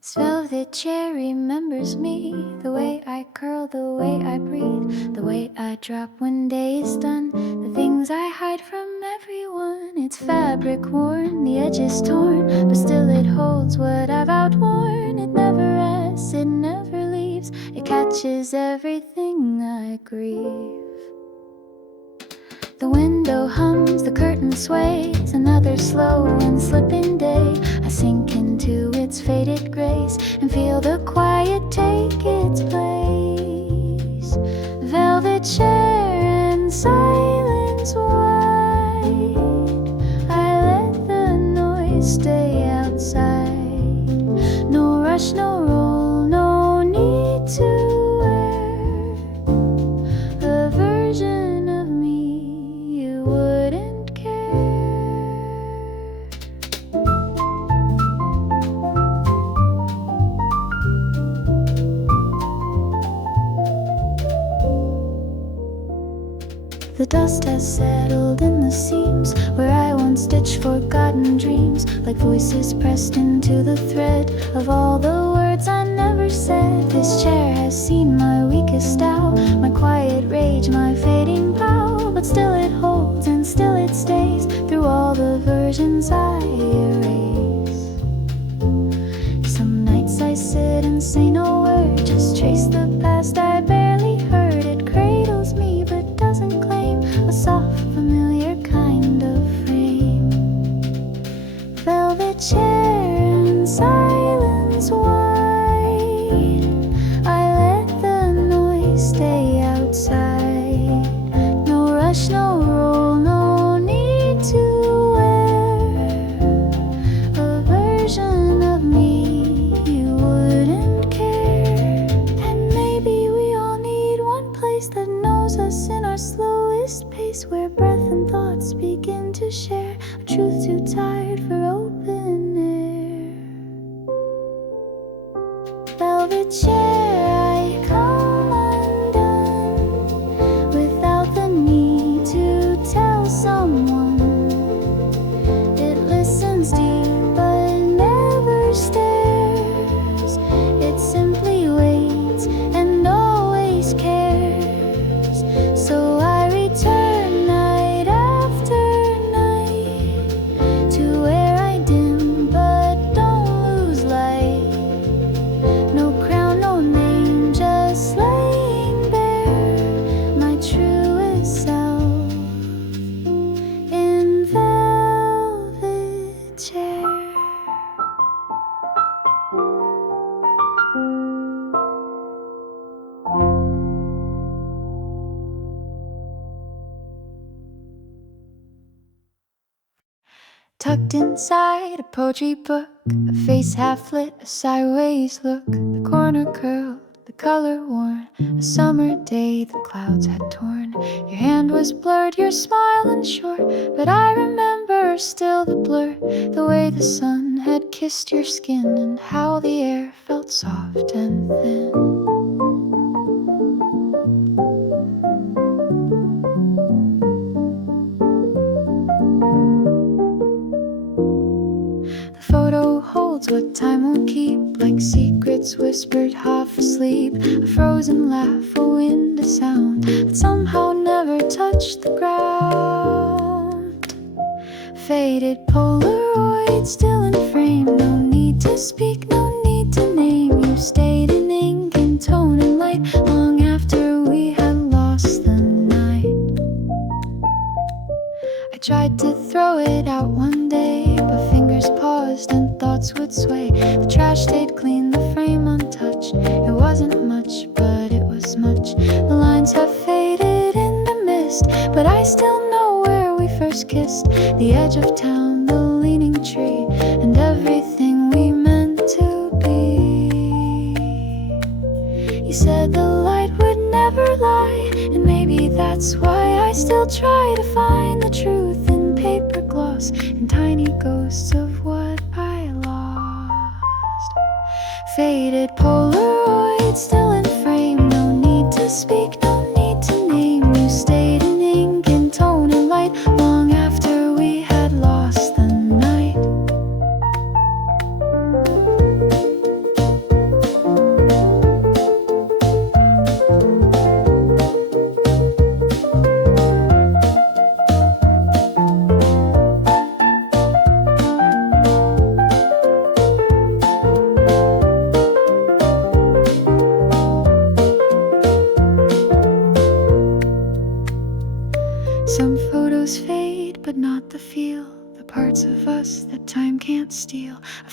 This velvet chair remembers me, the way I curl, the way I breathe, the way I drop when day is done, the things I hide from everyone. It's fabric worn, the edges torn, but still it holds what I've outworn. It never rests, it never leaves, it catches everything I grieve. The window hums, the curtain sways, another slow and slipping day. I sink into its faded grace and feel the quiet take its place. Velvet chair and silence wide, I let the noise stay outside. No rush, no roll, no need to The dust has settled in the seams where I once stitched forgotten dreams, like voices pressed into the thread of all the words I never said. This chair has seen my weakest hour, my quiet rage, my fading power, but still it holds and still it stays through all the versions I erase. Some nights I sit and say no word, just trace the past I barely heard. It cradles me but doesn't claim a soft, familiar kind of frame. Velvet chair and silence wide, I let the noise stay outside. No rush, no roll, no need to wear a version of me you wouldn't care. And maybe we all need one place that knows us in our slowest pace, where breath and thoughts begin to share a truth too tired for open air. Velvet chair, I come undone without the need to tell someone. It listens deep but never stares. It simply waits and always cares. So I return night after night to where I dim but don't lose light. No crown, no name, just laying bare my truest self in velvet chair. Tucked inside a poetry book, a face half lit, a sideways look, the corner curled, the color worn, a summer day the clouds had torn. Your hand was blurred, your smile unsure, but I remember still the blur, the way the sun had kissed your skin and how the air felt soft and thin. The photo holds what time won't keep, like secrets whispered half asleep. A frozen laugh, a wind, a sound that somehow never touched the ground. Faded Polaroid still in frame, no need to speak, no need to name. You stayed in ink, in tone and light, long after we had lost the night. I tried to throw it out one day, but fingers paused and thoughts would sway. The trash stayed clean, the frame untouched. It wasn't much, but it was much. The lines have faded in the mist, but I still know where we first kissed. The edge of town, the leaning tree, and everything we meant to be. You said the light would never lie, and maybe that's why I still try to find the truth in paper gloss, in tiny ghosts of what I lost. Faded Polaroid still in frame, no need to speak, no need to name. You stayed in ink, in tone and light, long after we had lost the night.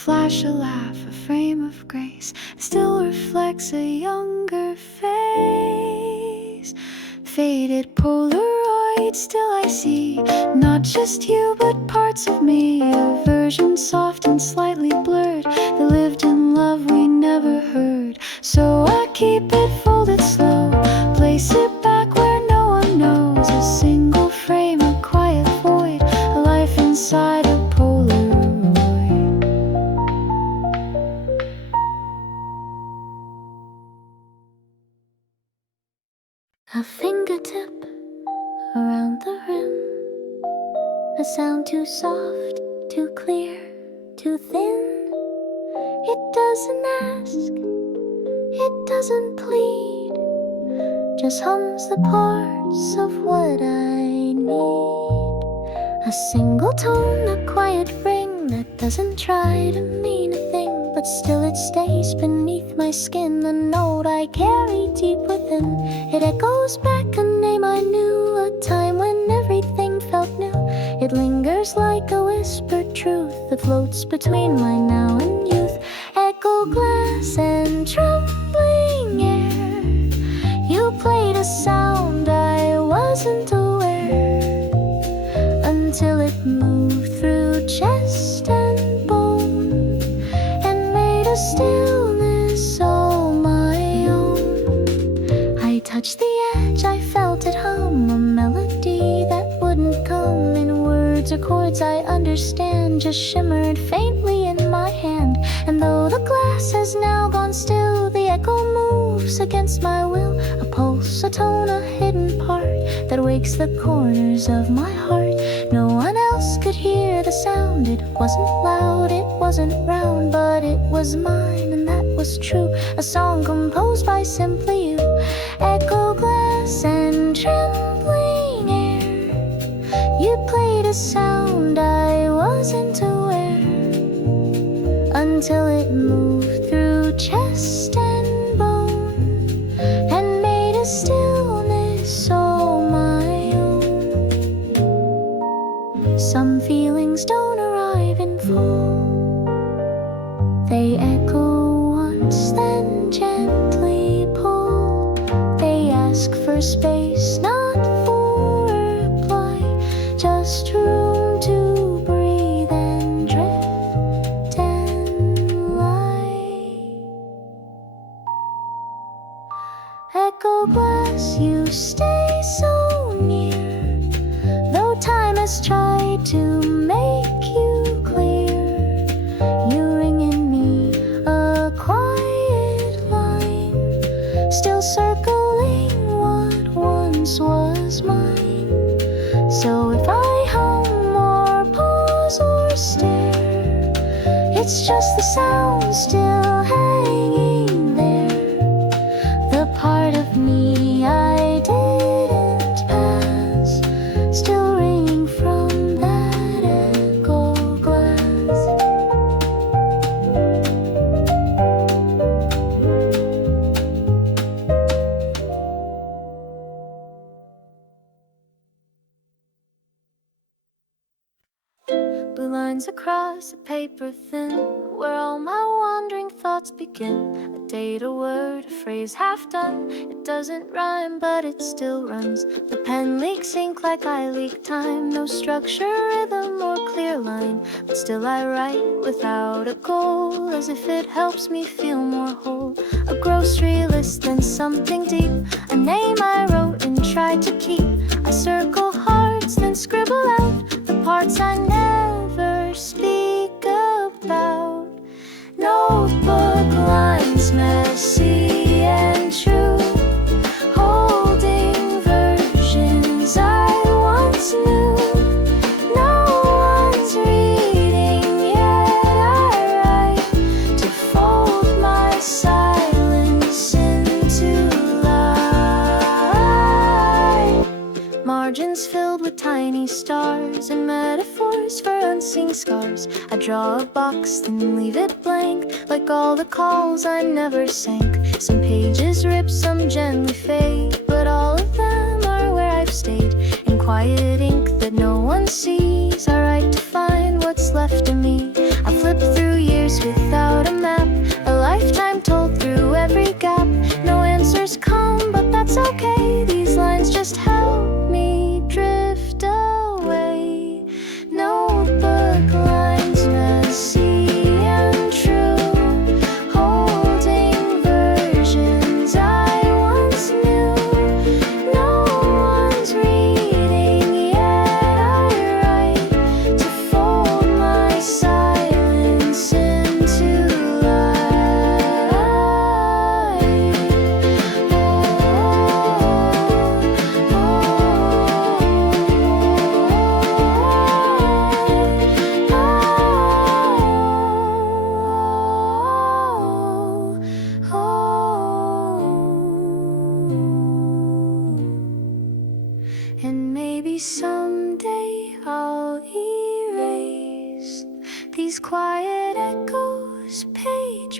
flash, a laugh, a frame of grace still reflects a younger face. Faded Polaroid, still I see not just you but parts of me, a version soft and slightly blurred that lived in love we never heard. So I keep it folded slow, place it back where no one knows, a single frame, a quiet void, a life inside a Polaroid. A fingertip around the rim, a sound too soft, too clear, too thin. It doesn't ask, it doesn't plead, just hums the parts of what I need. A single tone, a quiet ring that doesn't try to mean a thing, but still it stays beneath my skin, a note I carry deep within. It echoes back a name I knew, a time when everything felt new. It lingers like a whispered truth that floats between my now and youth. Echo glass and trembling air, you played a sound I wasn't aware, until it moved through chest and bone and made a stillness all my own. I touched the edge, I felt it hum, a melody that wouldn't come in words or chords I understand, just shimmered faintly in my hand. And though the glass has now gone still, the echo moves against my will, a pulse, a tone, a hidden part that wakes the corners of my heart. No one else could hear the sound, it wasn't loud, it wasn't round, but it was mine, and that was true. A song composed by simply you. Echo glass and trembling air, you played a sound I wasn't aware, until it moved through chest and bone and made a stillness all my own. Some feelings don't arrive in full, they echo once then gently pull. They ask for space, not for reply, just room to breathe and drift and lie. Echo glass, you stay so near, though time has tried to make you clear. You ring in me a quiet line, still circling what once was mine. So if I hum or pause or stare, it's just the sound still hanging there, the part of me I didn't pass, still ringing from that echo glass. Blue lines across a paper thin, where all my wandering thoughts begin. A date, a word, a phrase half done. It doesn't rhyme, but it still runs. The pen leaks ink like I leak time. No structure, rhythm, or clear line, but still I write without a goal, as if it helps me feel more whole. A grocery list, then something deep, a name I wrote and tried to keep. I circle hearts, then scribble out the parts I never speak about. Notebook lines, messy and true, holding versions I once knew. No one's reading, yet I write to fold my silence into light. Margins filled with tiny stars and metaphors for unseen scars. I draw a box, then leave it blank, like all the calls I never sank. Some pages rip, some gently fade, but all of them are where I've stayed. In quiet ink that no one sees, I write to find what's left of me. I flip through years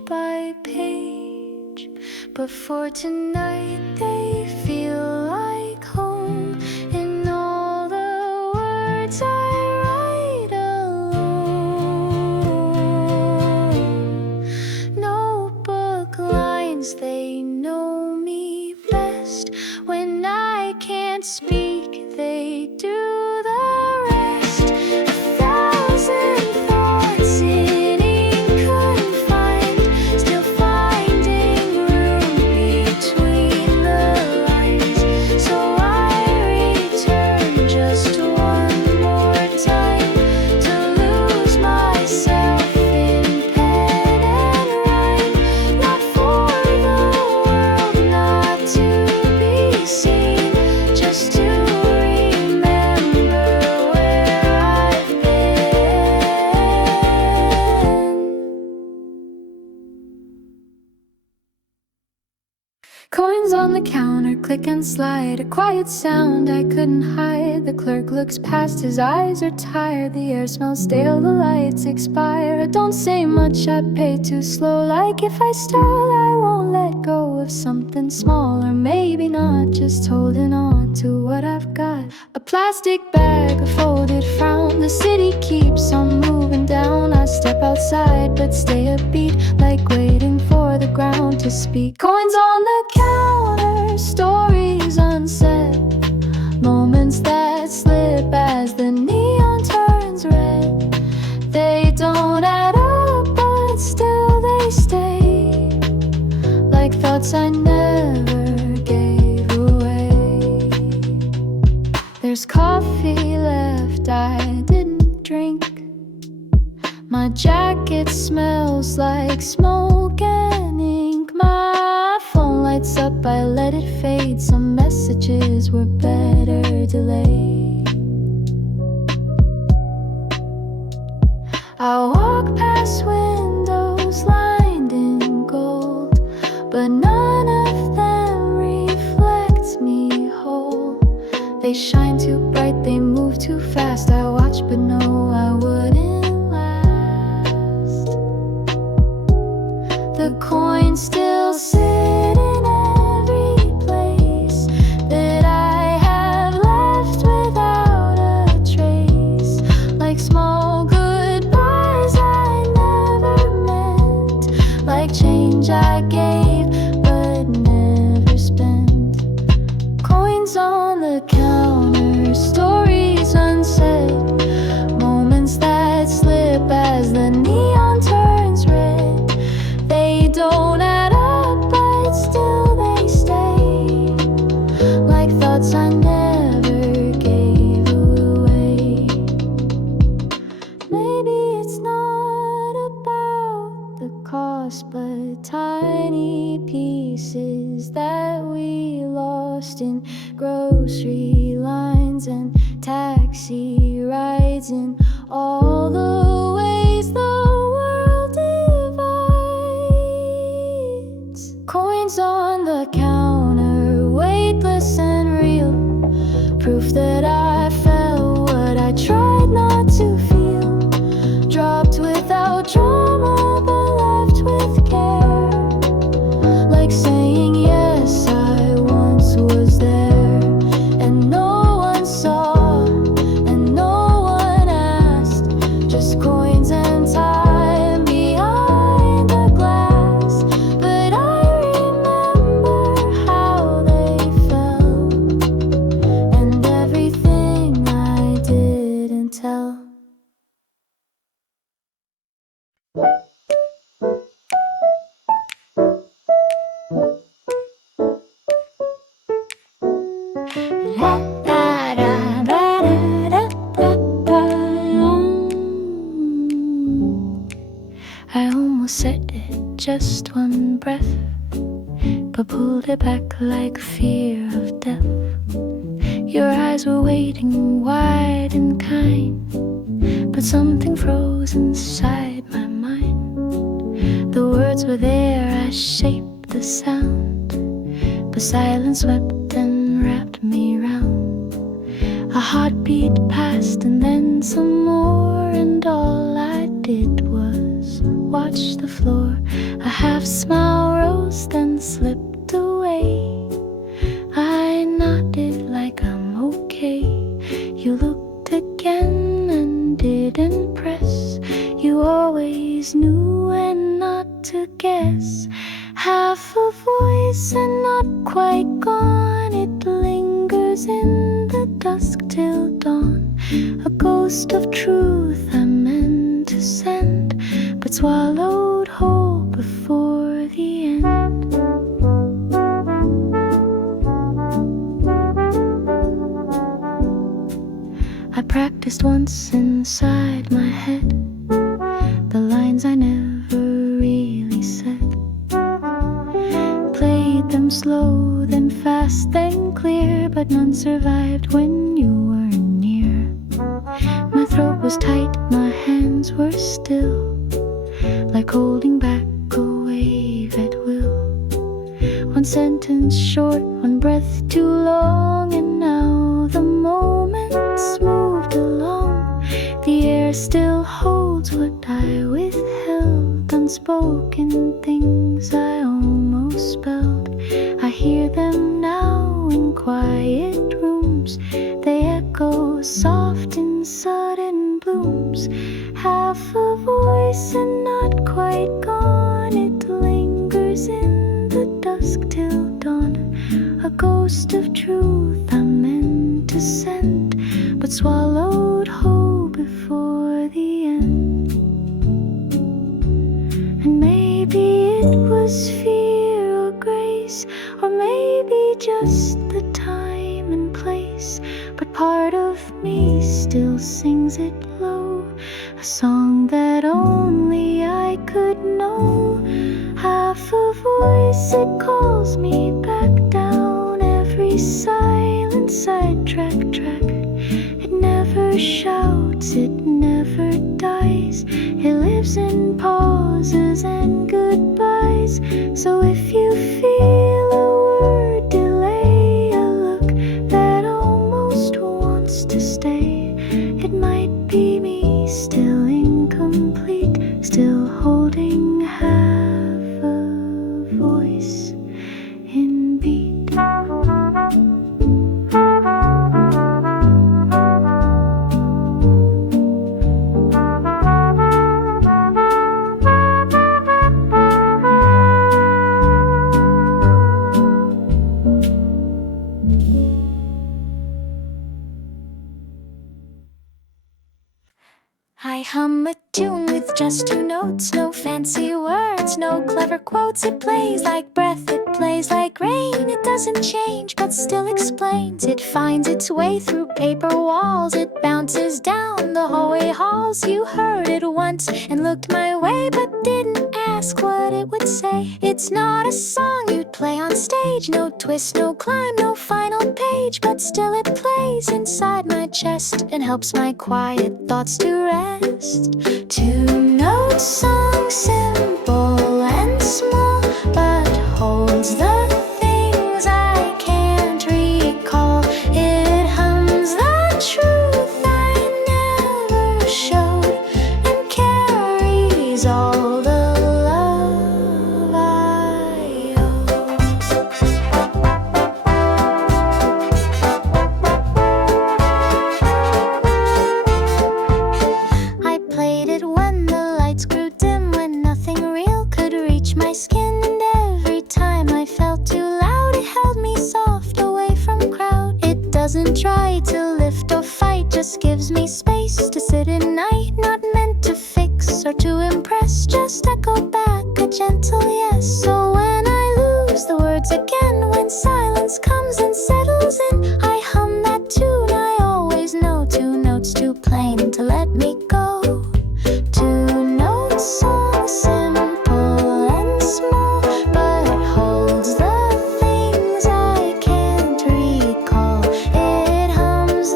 by page, but for tonight they feel like home in all the words I write alone. Notebook lines, they know me best. When I can't speak, they do the rest. A thousand thoughts in ink couldn't find, still finding room between the lines. So I return just one more time to lose myself in pen and rhyme. Not for the world, not to be seen, just to remember where I've been. Coins on the counter, click and slide, a quiet sound I couldn't hide. The clerk looks past, his eyes are tired, the air smells stale, the lights expire. I don't say much, I pay too slow, like if I stall I won't let go of something small. Or maybe not, just holding on to what I've got. A plastic bag, a folded frown, the city keeps on moving down. I step outside but stay upbeat, like waiting for the ground to speak. Coins on the counter, stories unsaid, moments that slip as the neon turns red. They don't add up but still they stay, like thoughts I never gave away. There's coffee left I didn't drink, my jacket smells like smoke and ink. My phone lights up, I let it fade, some messages were better delayed. I walk past windows lined in gold, but none of them reflect me whole. They shine too bright, they move too fast. I watch but know I wouldn't last. The coins still sit in every place that I have left without a trace, like small goodbyes I never meant, like change I gave but never spent. Coins on the counter, stories unsaid, moments that slip as the neon turns red. They don't add up but still they stay, like thoughts I never gave away. Maybe it's not about the cost, but tiny pieces that we lost in grocery lines and taxi rides, in all the ways the world divides. Coins on the counter, weightless and real, proof that I felt what I tried not to feel. Dropped without drama but left with care, like saying yes, I once was there, and no one saw and no one asked, just coins and time behind the glass. But I remember how they felt and everything I didn't tell. I almost said it, just one breath, but pulled it back like fear of death. Your eyes were waiting, wide and kind, but something froze inside my mind. The words were there, I shaped the sound, but silence swept and wrapped me round. A heartbeat passed and then some more, and all I did was watch the floor. A half smile rose, then slipped away. I nodded like I'm okay. You looked again and didn't press. You always knew and not to guess. Half a voice and not quite gone. It lingers in the dusk till dawn. A ghost of truth I meant to send, but swallowed whole before the end. I practiced once inside my head the lines I never really said. Played them slow, then fast, then clear, but none survived when you were near. My throat was tight, my hands were still, like holding back a wave at will. One sentence short, one breath too long, and now the moments moved along. The air still holds what I withheld, unspoken things I almost spelled. I hear them now in quiet rooms. They echo soft in sudden blooms. Half a voice and not quite gone. It lingers in the dusk till dawn. A ghost of truth I meant to send, but swallowed whole before the end. And maybe it was fear or grace, or maybe just the time and place, but part of me still sings it low, a song that only I could know. Half a voice, it calls me back down every silent sidetrack track. It never shouts, it never dies. It lives in pauses and goodbyes. So if you feel a word delay, a look that almost wants to stay, it might be me, still incomplete, still holding half a voice in beat. I hum a tune with just two notes, no fancy words, no clever quotes. It plays like breath, it plays like rain. It doesn't change, but still explains. It finds its way through paper walls. It bounces down the hallway halls. You heard it once and looked my way, but didn't ask what it would say. It's not a song you'd play on stage. No twist, no climb, no final page, but still it plays inside my chest and helps my quiet thoughts to rest. Two-note song, simple and small, but holds the things I can't recall. It hums the truth I never showed and carries all the love I owe. I played it when the lights grew dim, when nothing real could reach my skin, and every time I felt too loud, it held me soft away from crowd. It doesn't try to lift or fight, just gives me space to sit at night. Not meant to fix or to impress, just echo back a gentle yes. So when I lose the words again, when silence comes and settles in, I hum that tune I always know. Two notes too plain to let me go. Two-note song, simple and small, but holds the things I can't recall. It hums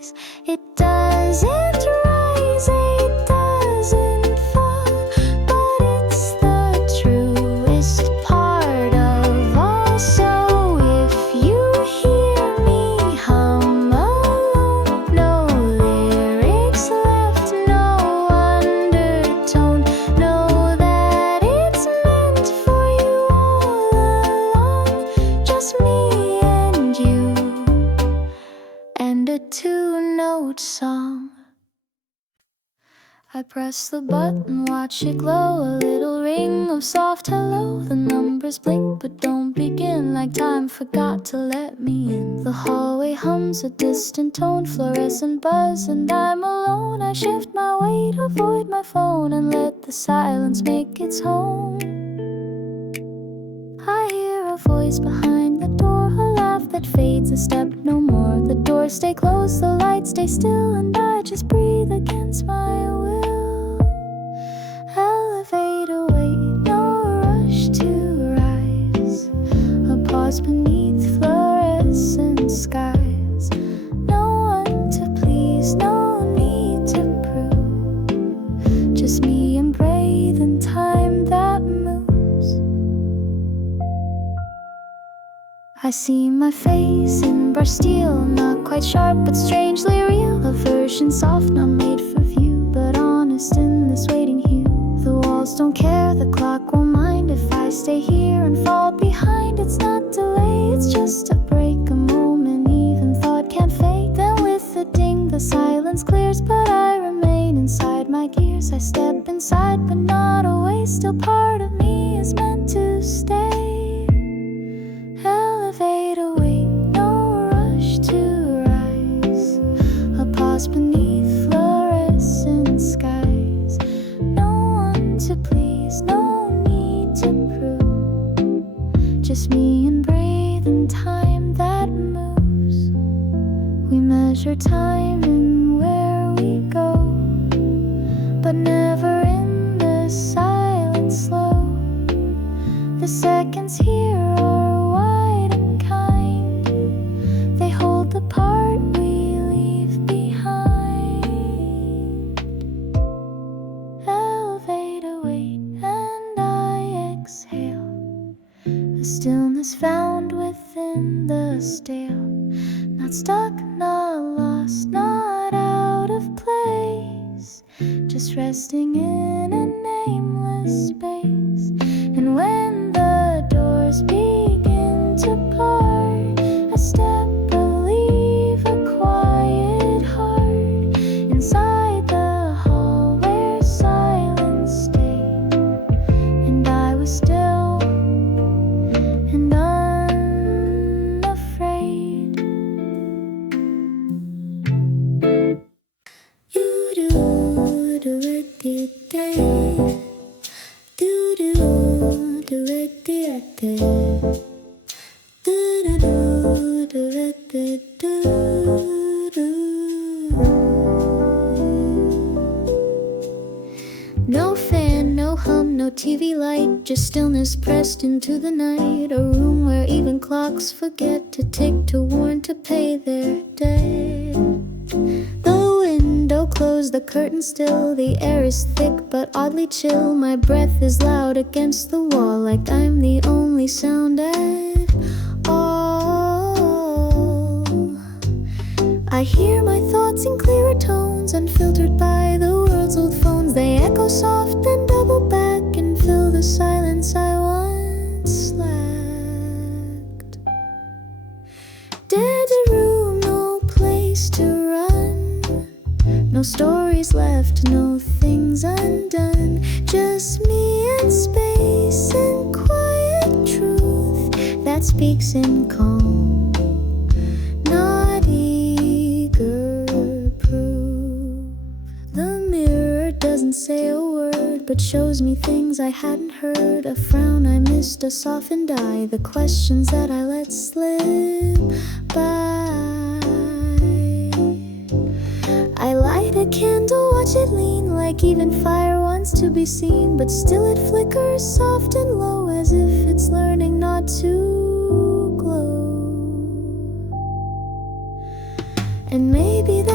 rise. It doesn't rise, it doesn't fall, but it's the truest part of all. So if you hear me hum alone, no lyrics left, no undertone, know that it's meant for you all along. Just me and you, and a two-note song. I press the button, watch it glow, a little ring of soft hello. The numbers blink but don't begin, like time forgot to let me in. The hallway hums a distant tone, fluorescent buzz, and I'm alone. I shift my weight, avoid my phone, and let the silence make its home. I hear a voice behind the door, a laugh that fades, a step no more. The doors stay closed, the lights stay still, and I just breathe against my will. Elevator wait, no rush to rise, a pause beneath fluorescent skies. No one to please, no need to prove, just me and breathing time that moves. I see my face in brushed steel, not quite sharp but strangely real. A version soft, not made for view, but honest in this waiting hue. The walls don't care, the clock won't mind if I stay here and fall behind. It's not delay, it's just a break, a moment even thought can't fake. Then with a ding the silence clears, but I remain inside my gears. I step inside but not away, still part of me is meant to stay. Elevator wait, no rush to rise, a pause beneath fluorescent skies. No one to please, no need to prove, just me and breathing time that moves. We measure time and where we go, but never in the silence slow. The seconds here are wide and kind, they hold the part we leave behind. Elevator wait and I exhale, a stillness found within the stale. Not stuck, not lost, not out of place, just resting in a nameless space. And when the doors begin to part, I step, believe a quiet heart, inside the hall where silence stayed, and I was still and unafraid. You do it day. Do do do it day. Do do do it do. No fan, no hum, no TV light, just stillness pressed into the night. A room where even clocks forget to tick, to warn, to pay their debt. The window closed, the curtain still, the air is thick but oddly chill. My breath is loud against the wall, like I'm the only sound at all. I hear my thoughts in clearer tones, unfiltered by the world's old phones. They echo soft and double back and fill the silence I once lacked. Dead room, no place to run, no stories left, no things undone, just me and space and quiet truth that speaks in calm, not eager proof. The mirror doesn't say a word, but shows me things I hadn't heard. A frown I missed, a softened eye, the questions that I let slip by. I light a candle, watch it lean, like even fire wants to be seen, but still it flickers soft and low, as if it's learning not to glow. And maybe that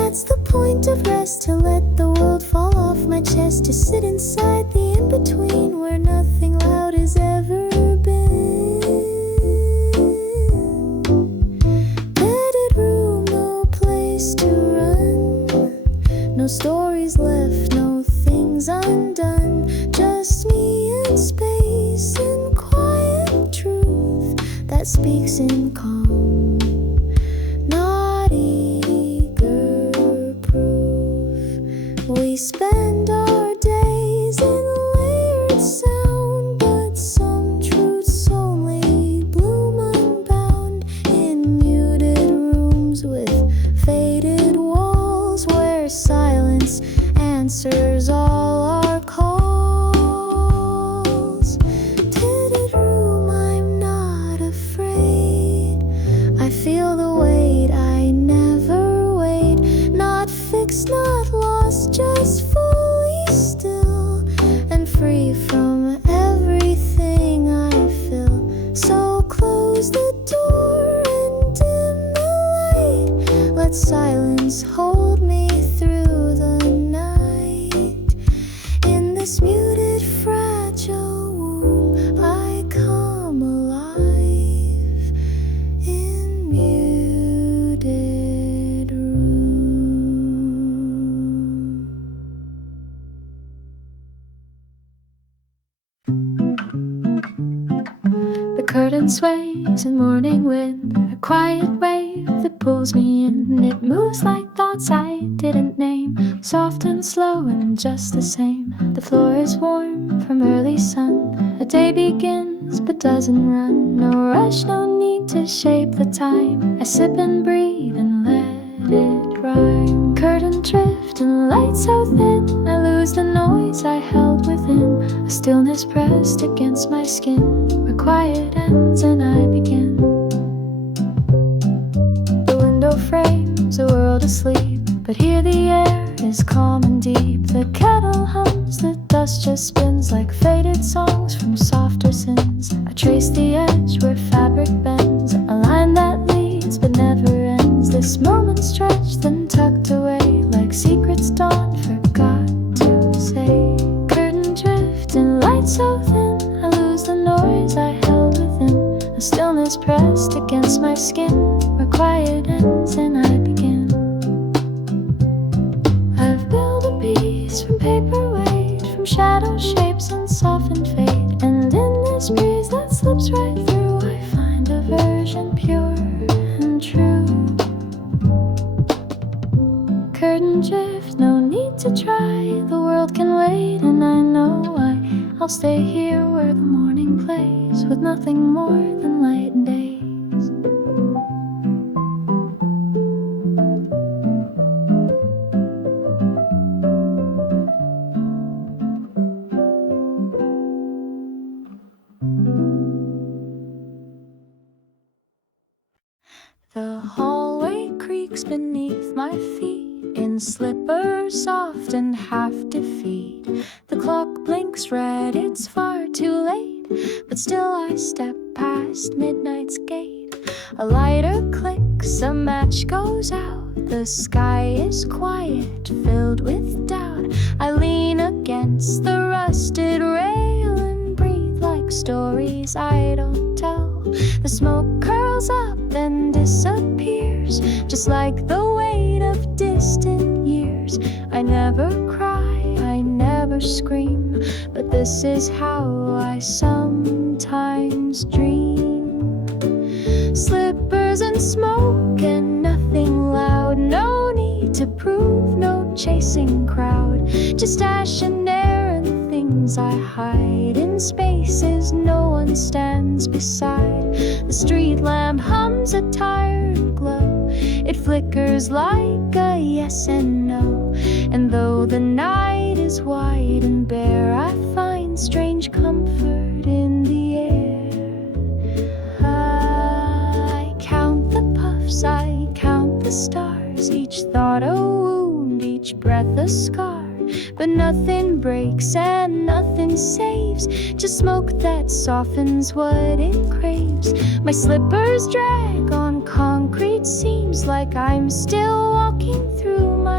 That's the point of rest, to let the world fall off my chest, to sit inside the in-between where nothing loud has ever been. Bedded room, no place to run, no stories left, no things undone, just me and space and quiet truth that speaks in calm, not eager proof. We spend our days in layered sound, but some truths only bloom unbound in muted rooms with faded walls where silence answers all our calls. Tinted room, I'm not afraid. I feel the weight, I never wait. Not fixed, not lost, just fully still and free from everything I feel. So close the door and dim the light. Let silence hold me through the night. In this muted, fragile womb, I come alive in muted room. The curtain sways in morning wind, a quiet wave that pulls me in. It moves like thoughts I didn't name, soft and slow and just the same. The floor is warm from early sun. A day begins but doesn't run. No rush, no need to shape the time. I sip and breathe and let it rhyme. Curtain drift and light so thin, I lose the noise I held within. A stillness pressed against my skin, where quiet ends and I begin. The window frames a world asleep, but here the air is calm and deep. The kettle hums, the dust just spins like faded songs from softer sins. I trace the edge where fabric bends, a line that leads but never ends. This moment stretched then tucked away like secrets dawn forgot to say. Curtain drift and light so thin, I lose the noise I held within. A stillness pressed against my skin, where quiet ends and I begin. I've built a piece from paper weight, from shadow shapes and softened fate. And in this breeze that slips right through, I find a version pure and true. Curtain drift, no need to try, the world can wait. And I know I'll stay here where the morning plays, with nothing more than light and days. The hallway creaks beneath my feet, in slippers soft and half defeat. The clock blinks red, it's far too late, but still I step past midnight's gate. A lighter clicks, a match goes out. The sky is quiet, filled with doubt. I lean against the rusted rail and breathe like stories I don't tell. The smoke curls up and disappears, just like the weight of distant years. I never cry, I never scream, but this is how I sometimes dream. Slippers and smoke and nothing loud, no need to prove, no chasing crowd, just ash and air and things I hide in spaces no one stands beside. The street lamp hums a tired glow, it flickers like a yes and no. And though the night is wide and bare, I find strange comfort in the air. I count the puffs, I count the stars, each thought a wound, each breath a scar. But nothing breaks and nothing saves, just smoke that softens what it craves. My slippers drag on concrete, seems like I'm still walking through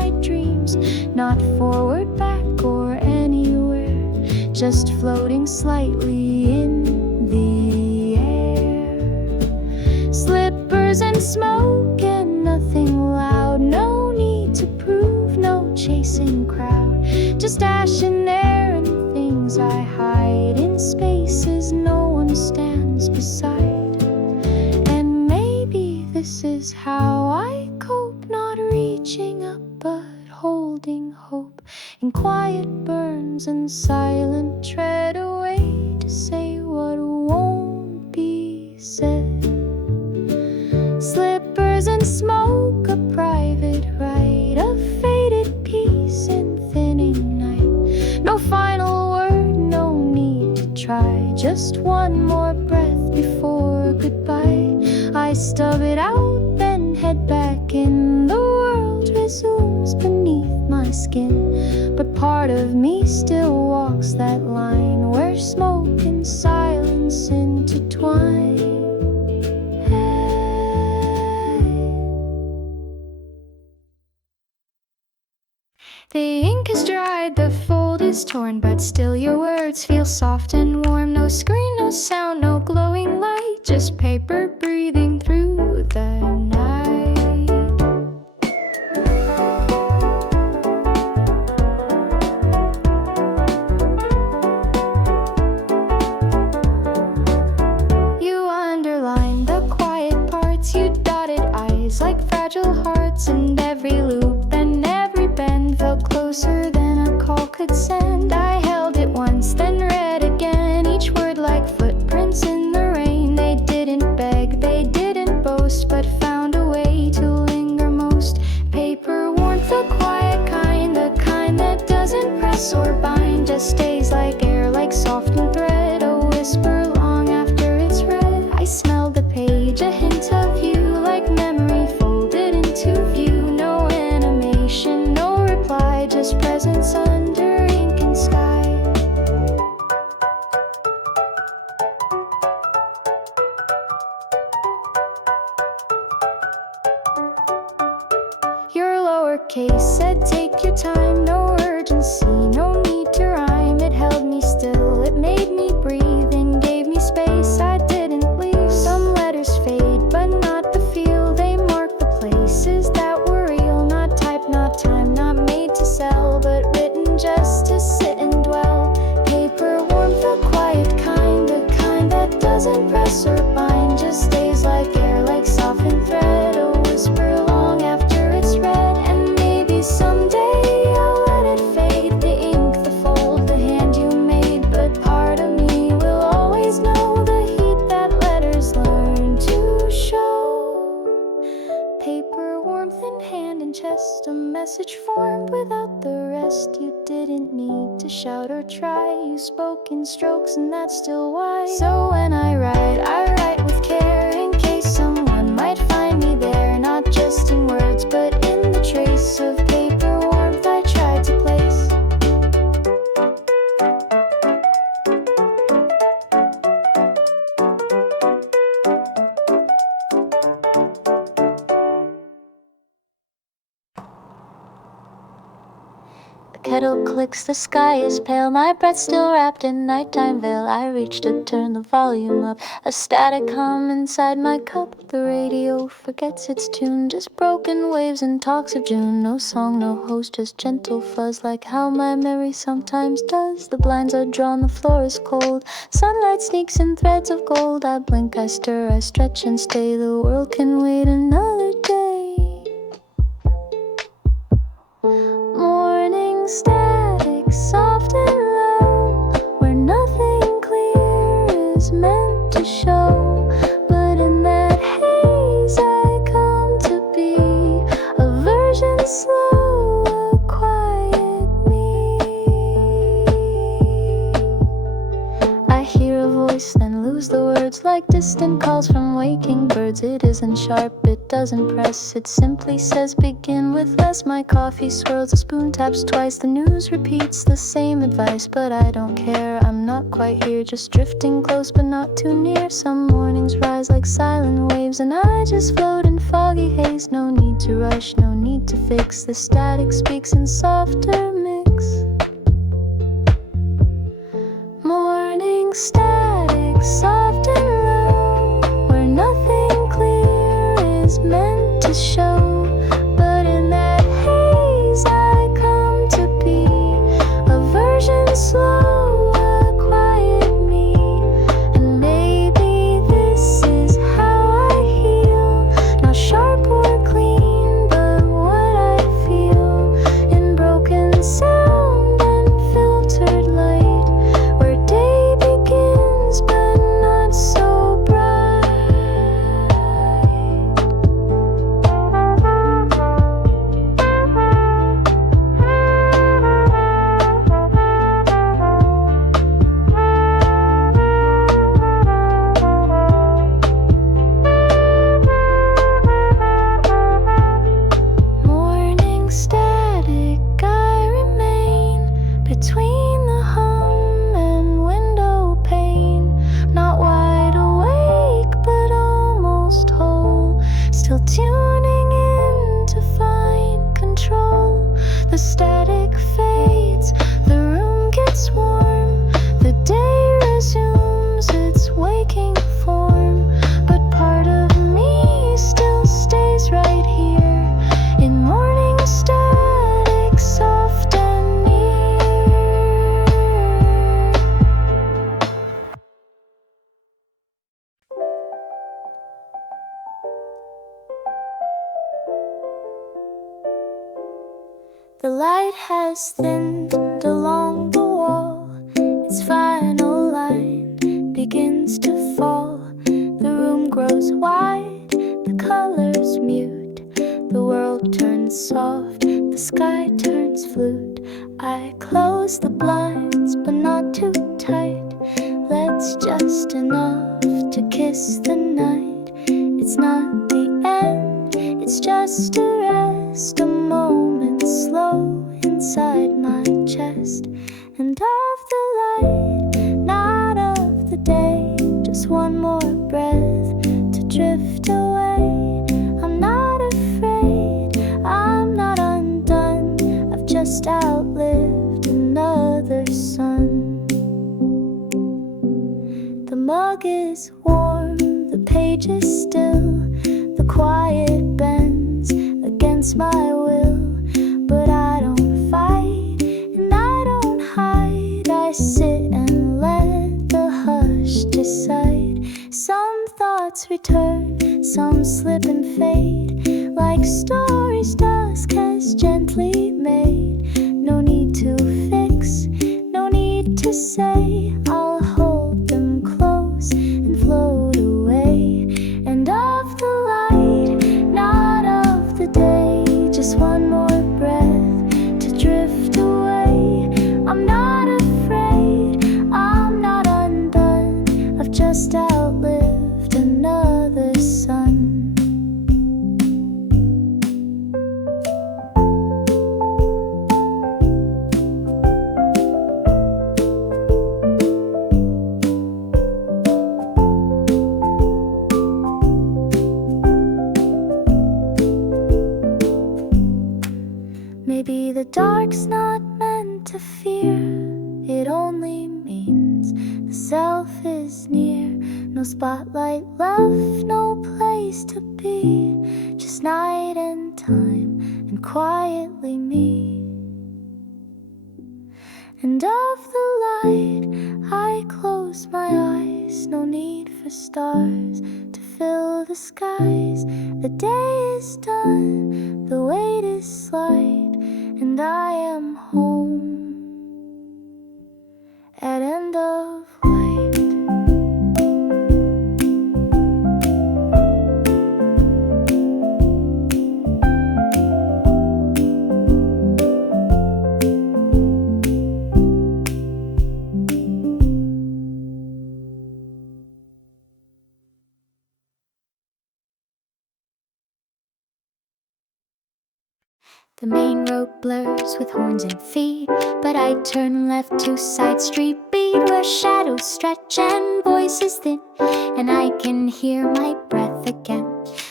arms, not forward, back, or anywhere, just floating slightly in the air. Slippers and smoke and nothing loud, no need to prove, no chasing crowd, just ash and air and things I hide in spaces no one stands beside. And maybe this is how I cope, not reaching up but holding hope in quiet burns and silent tread, away to say what won't be said. Slippers and smoke, a private ride, a faded piece in thinning night. No final word, no need to try, just one more breath before goodbye. I stub it out, then head back in. The world resumes beneath my skin, but part of me still walks that line where smoke and silence intertwine. The ink is dried, the fold is torn, but still your words feel soft and warm. No screen, no sound, no glowing light, just paper breathing through the night. You underlined the quiet parts, you dotted eyes like fragile hearts, and every loop and every bend felt closer than a call could send. I held it once, then read again, each word like footprints in the rain. They didn't beg, they didn't boast, but found a way to linger most. Paper warmth, the quiet kind, the kind that doesn't press or bind, just stays like air, like softened thread, a whisper long after it's read. I smelled the page, a hint of you, like memory folded into view. No animation, no reply, just presence under ink and sky. Your lowercase said take your time, no urgency, no need to rhyme. It held me still, it made me breathe and gave me space. I didn't leave. Some letters fade, but not the feel. They mark the places that were real, not type, not time, not made to sell, but written just to sit and dwell. Paper warmth, the quiet kind, the kind that doesn't press or bind, just stays like air, like softened thread, a whisper long after it's read. And maybe someday I'll let it fade, the ink, the fold, the hand you made, but part of me will always know the heat that letters learn to show. Paper warmth in hand and chest, a message formed without the rest. You didn't need to shout or try, you spoke in strokes, and that's still why. So when I write with care, in case someone might find me there, not just in words but in the trace of paper warmth I tried to place. The kettle clicks, the sky is pale, my breath still wrapped in nighttime veil. I reach to turn the volume up, a static hum inside my cup. The radio forgets its tune, just broken waves and talks of June. No song, no host, just gentle fuzz, like how my memory sometimes does. The blinds are drawn, the floor is cold, sunlight sneaks in threads of gold. I blink, I stir, I stretch and stay, the world can wait another day. Morning static, soft and low, where nothing clear is meant to show. But in that haze I come to be a version slow, a quiet me. I hear a voice, then lose the words, like distant calls from waking birds. It isn't sharp, it doesn't press, it simply says begin with less. My coffee swirls, the spoon taps twice, the news repeats the same advice. But I don't care, I'm not quite here, just drifting close but not too near. Some mornings rise like silent waves, and I just float in foggy haze. No need need to rush, no need to fix. The static speaks in softer mix. Morning static, soft and low, where nothing clear is meant to show. But in that haze I come to be a version slow, a quiet me. And maybe this is how I heal, not sharp or clean, but what I feel in broken sound, unfiltered light, where day begins but not so bright. Morning static, I remain between the hum and window pane. Not wide awake, but almost whole, still tuning in to find control. The static fades, the room gets warm, the day resumes its waking form. But part of me still stays right here in morning static, soft and near. The light has thinned along the wall, its final line begins to fall. The room grows wide, the colors mute, the world turns soft, the sky turns flute. I close the blinds, but not too tight. Let's just enough to kiss the night. It's not the end, it's just a rest, a moment slow inside my chest. And of the light, not of the day, just one more breath to drift away. I'm not afraid, I'm not undone, I've just outlived another sun. The mug is warm, the page is still, the quiet bends against my will. But I don't fight and I don't hide, I sit and let the hush decide. Some thoughts return, some slip and fade, like stories dusk has gently made. No need to fix, no need to say, I'll hold them close and float away. And of the light, not of the day, just one more breath to drift away. I'm not afraid, I'm not undone, I've just outlived another sun. Maybe the dark's not meant to fear, it only means the self is near. No spotlight left, no place to be, just night and time and quietly me. And of the light, I close my eyes, no need for stars to fill the skies. The day is done, the weight is light, and I am home at end of light. The main road blurs with horns and feet, but I turn left to side street beat, where shadows stretch and voices thin, and I can hear my breath again.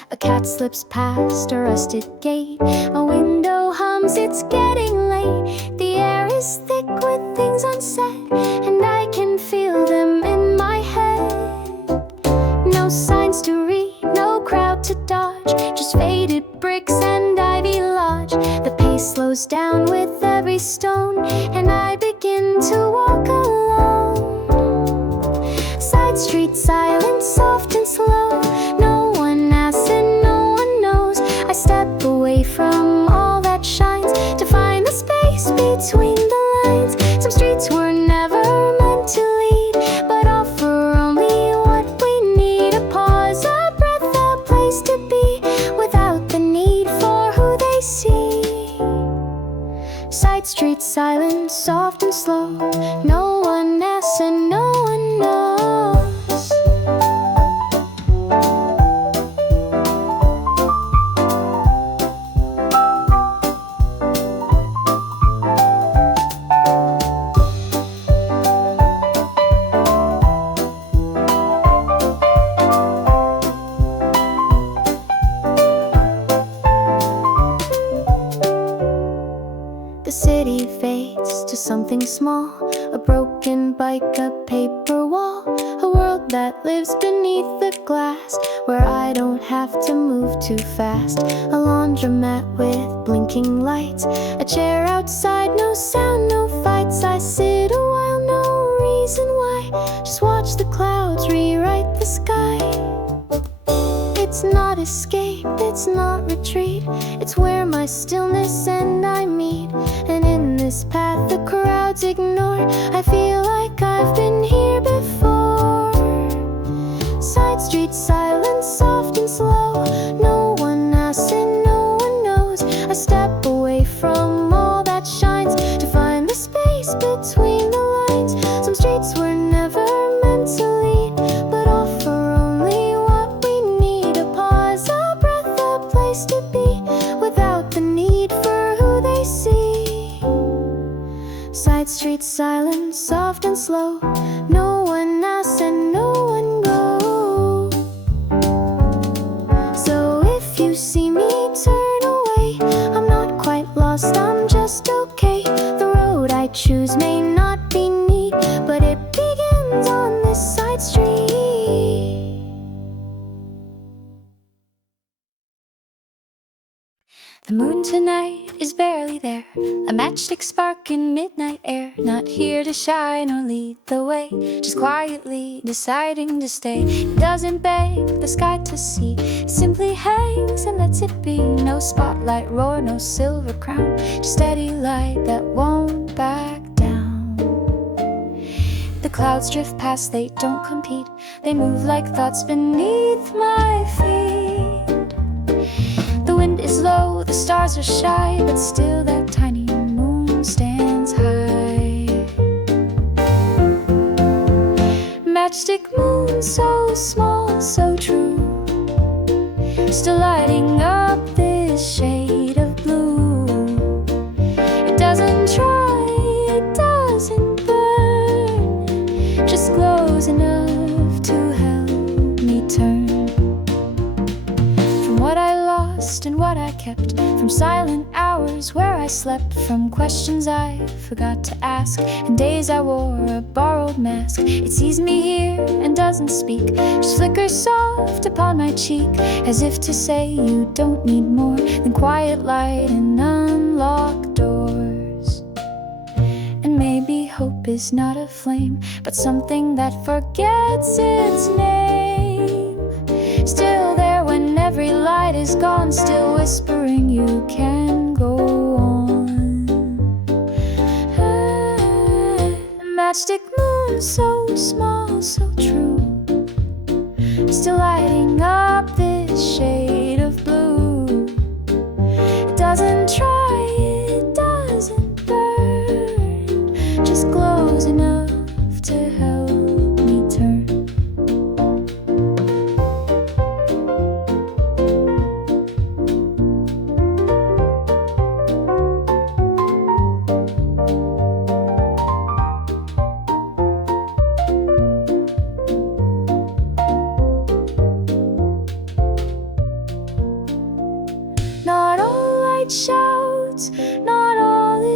A cat slips past a rusted gate. A window hums, it's getting late. The air is thick with things unsaid, and I can feel them in my head. No signs to read, no crowd to dodge, just faded bricks and ivy lodge. The pace slows down with every stone, and I begin to walk alone. Side street silent, soft and slow. No one asks and no one knows. I step away from all that shines to find the space between the lines. Some streets were never meant to lead, but offer only what we need. A pause, a breath, a place to be without the need for who they see. Side street silent, soft and slow. No one asks and no one knows. The city fades to something small, a broken bike, a paper wall, a world that lives beneath the glass, where I don't have to move too fast. A laundromat with blinking lights, a chair outside, no sound, no fights. I sit a while, no reason why, just watch the clouds rewrite the sky. It's not escape, it's not retreat, it's where my stillness and I meet. And in this path the crowds ignore, I feel like I've been here before. Side street silent, soft and slow. No one asks and no one knows. I step away from all that shines to find the space between the lines. Some streets were never meant to lead, but offer only what we need. A pause, a breath, a place to be without the need for who they see. Side street silent, soft and slow. No one asks and no one goes. So if you see me turn away, I'm not quite lost, I'm just okay. The road I choose may not be neat, but it begins on this side street. The moon tonight is barely there, a matchstick spark in midnight air. Not here to shine or lead the way, just quietly deciding to stay. It doesn't beg the sky to see, it simply hangs and lets it be. No spotlight roar, no silver crown, just steady light that won't back down. The clouds drift past, they don't compete, they move like thoughts beneath my feet. The wind is low, the stars are shy, but still that tiny moon stands high. Matchstick moon, so small, so true, still lighting up this shade of blue. It doesn't try, it doesn't burn, just glows enough to help me turn from what I lost and what I kept, from silent hours where I slept, from questions I forgot to ask, and days I wore a borrowed mask. It sees me here and doesn't speak, just flickers soft upon my cheek, as if to say you don't need more than quiet light and unlocked doors. And maybe hope is not a flame, but something that forgets its name, still there when every light is gone, still whispering you can go on. Matchstick moon, so small, so true, still lighting up this shade of blue. It doesn't try, it doesn't burn, just glows enough to help me turn.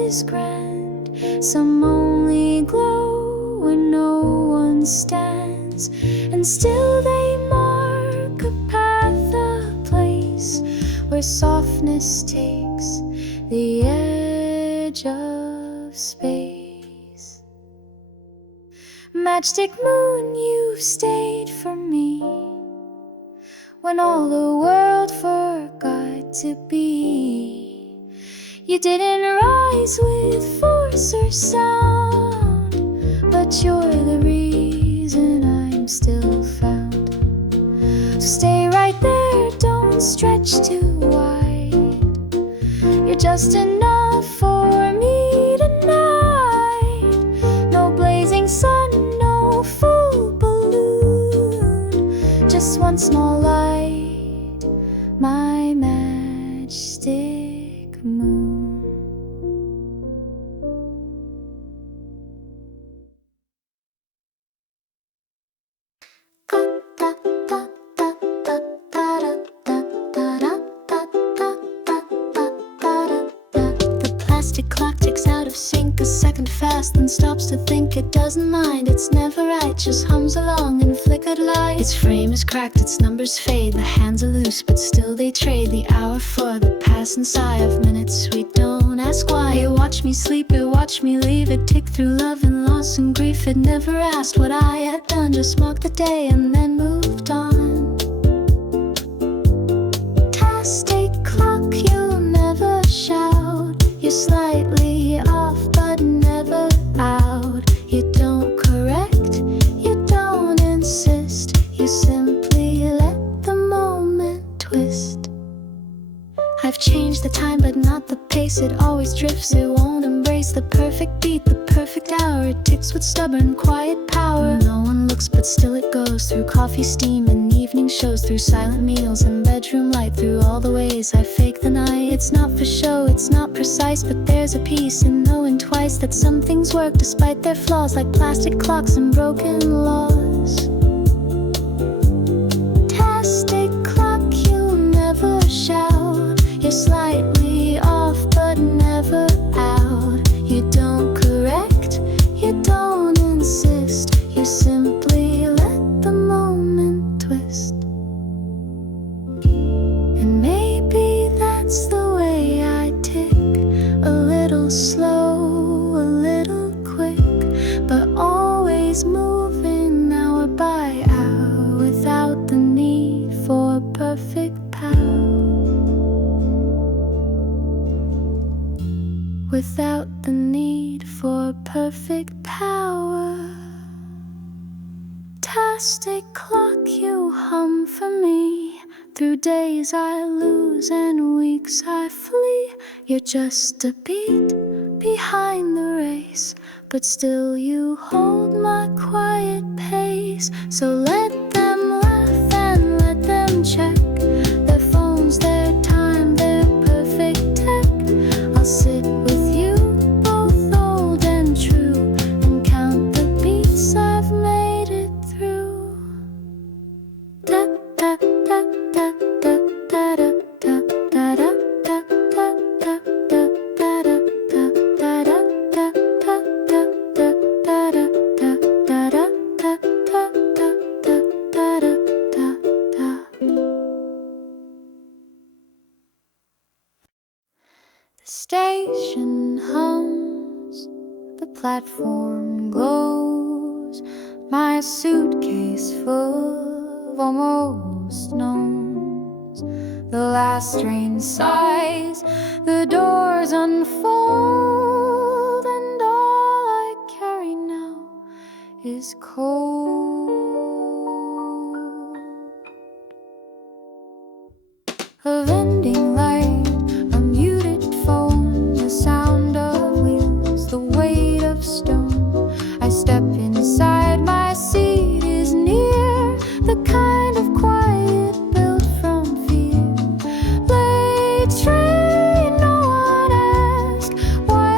always grand. Some only glow when no one stands, and still they mark a path, a place where softness takes the edge of space. Matchstick moon, you've stayed for me when all the world forgot to be. You didn't rise with force or sound, but you're the reason I'm still found. So stay right there, don't stretch too wide. You're just enough for me tonight. No blazing sun, no full balloon, just one small light, my matchstick moon. The clock ticks out of sync a second fast, then stops to think. It doesn't mind, it's never right, just hums along in flickered light. Its frame is cracked, its numbers fade, the hands are loose but still they trade the hour for the passing sigh of minutes. We don't ask why. You watch me sleep, you watch me leave it, tick through love and loss and grief. It never asked what I had done, just marked the day and then moved on. Fantastic clock, you'll never shout. You're slightly off but never out. You don't correct, you don't insist, you simply let the moment twist. I've changed the time but not the pace. It always drifts, it won't embrace the perfect beat, the perfect hour. It ticks with stubborn, quiet power. No one looks but still it goes, through coffee steam and evening shows, through silent meals and bedroom light, through all the ways I fake the night. It's not for show, it's not precise, but there's a peace in knowing twice that some things work despite their flaws, like plastic clocks and broken laws. Fantastic clock, you'll never shout. You're slightly off but never out. You don't correct, you don't insist, you simply let the moment twist. And maybe that's the way I tick, a little slow, a little quick, but always moving hour by hour, without the need for perfect power. Without the need for perfect power. Fantastic clock, you hum for me. Through days I lose and weeks I flee. You're just a beat behind the race, but still you hold my quiet pace. So let them laugh and let them check their phones, their time, their perfect tech. I'll sit with you, both old and true, and count the beats I've made it through. Da da da da da da da da da da da da da da The station hums, the platform glows, my suitcase full of almost knowns. The last train sighs, the doors unfold, and all I carry now is cold. A vending light, a muted phone, the sound of wheels, the weight of stone. I step inside, my seat is near, the kind of quiet built from fear. Late train, no one asked why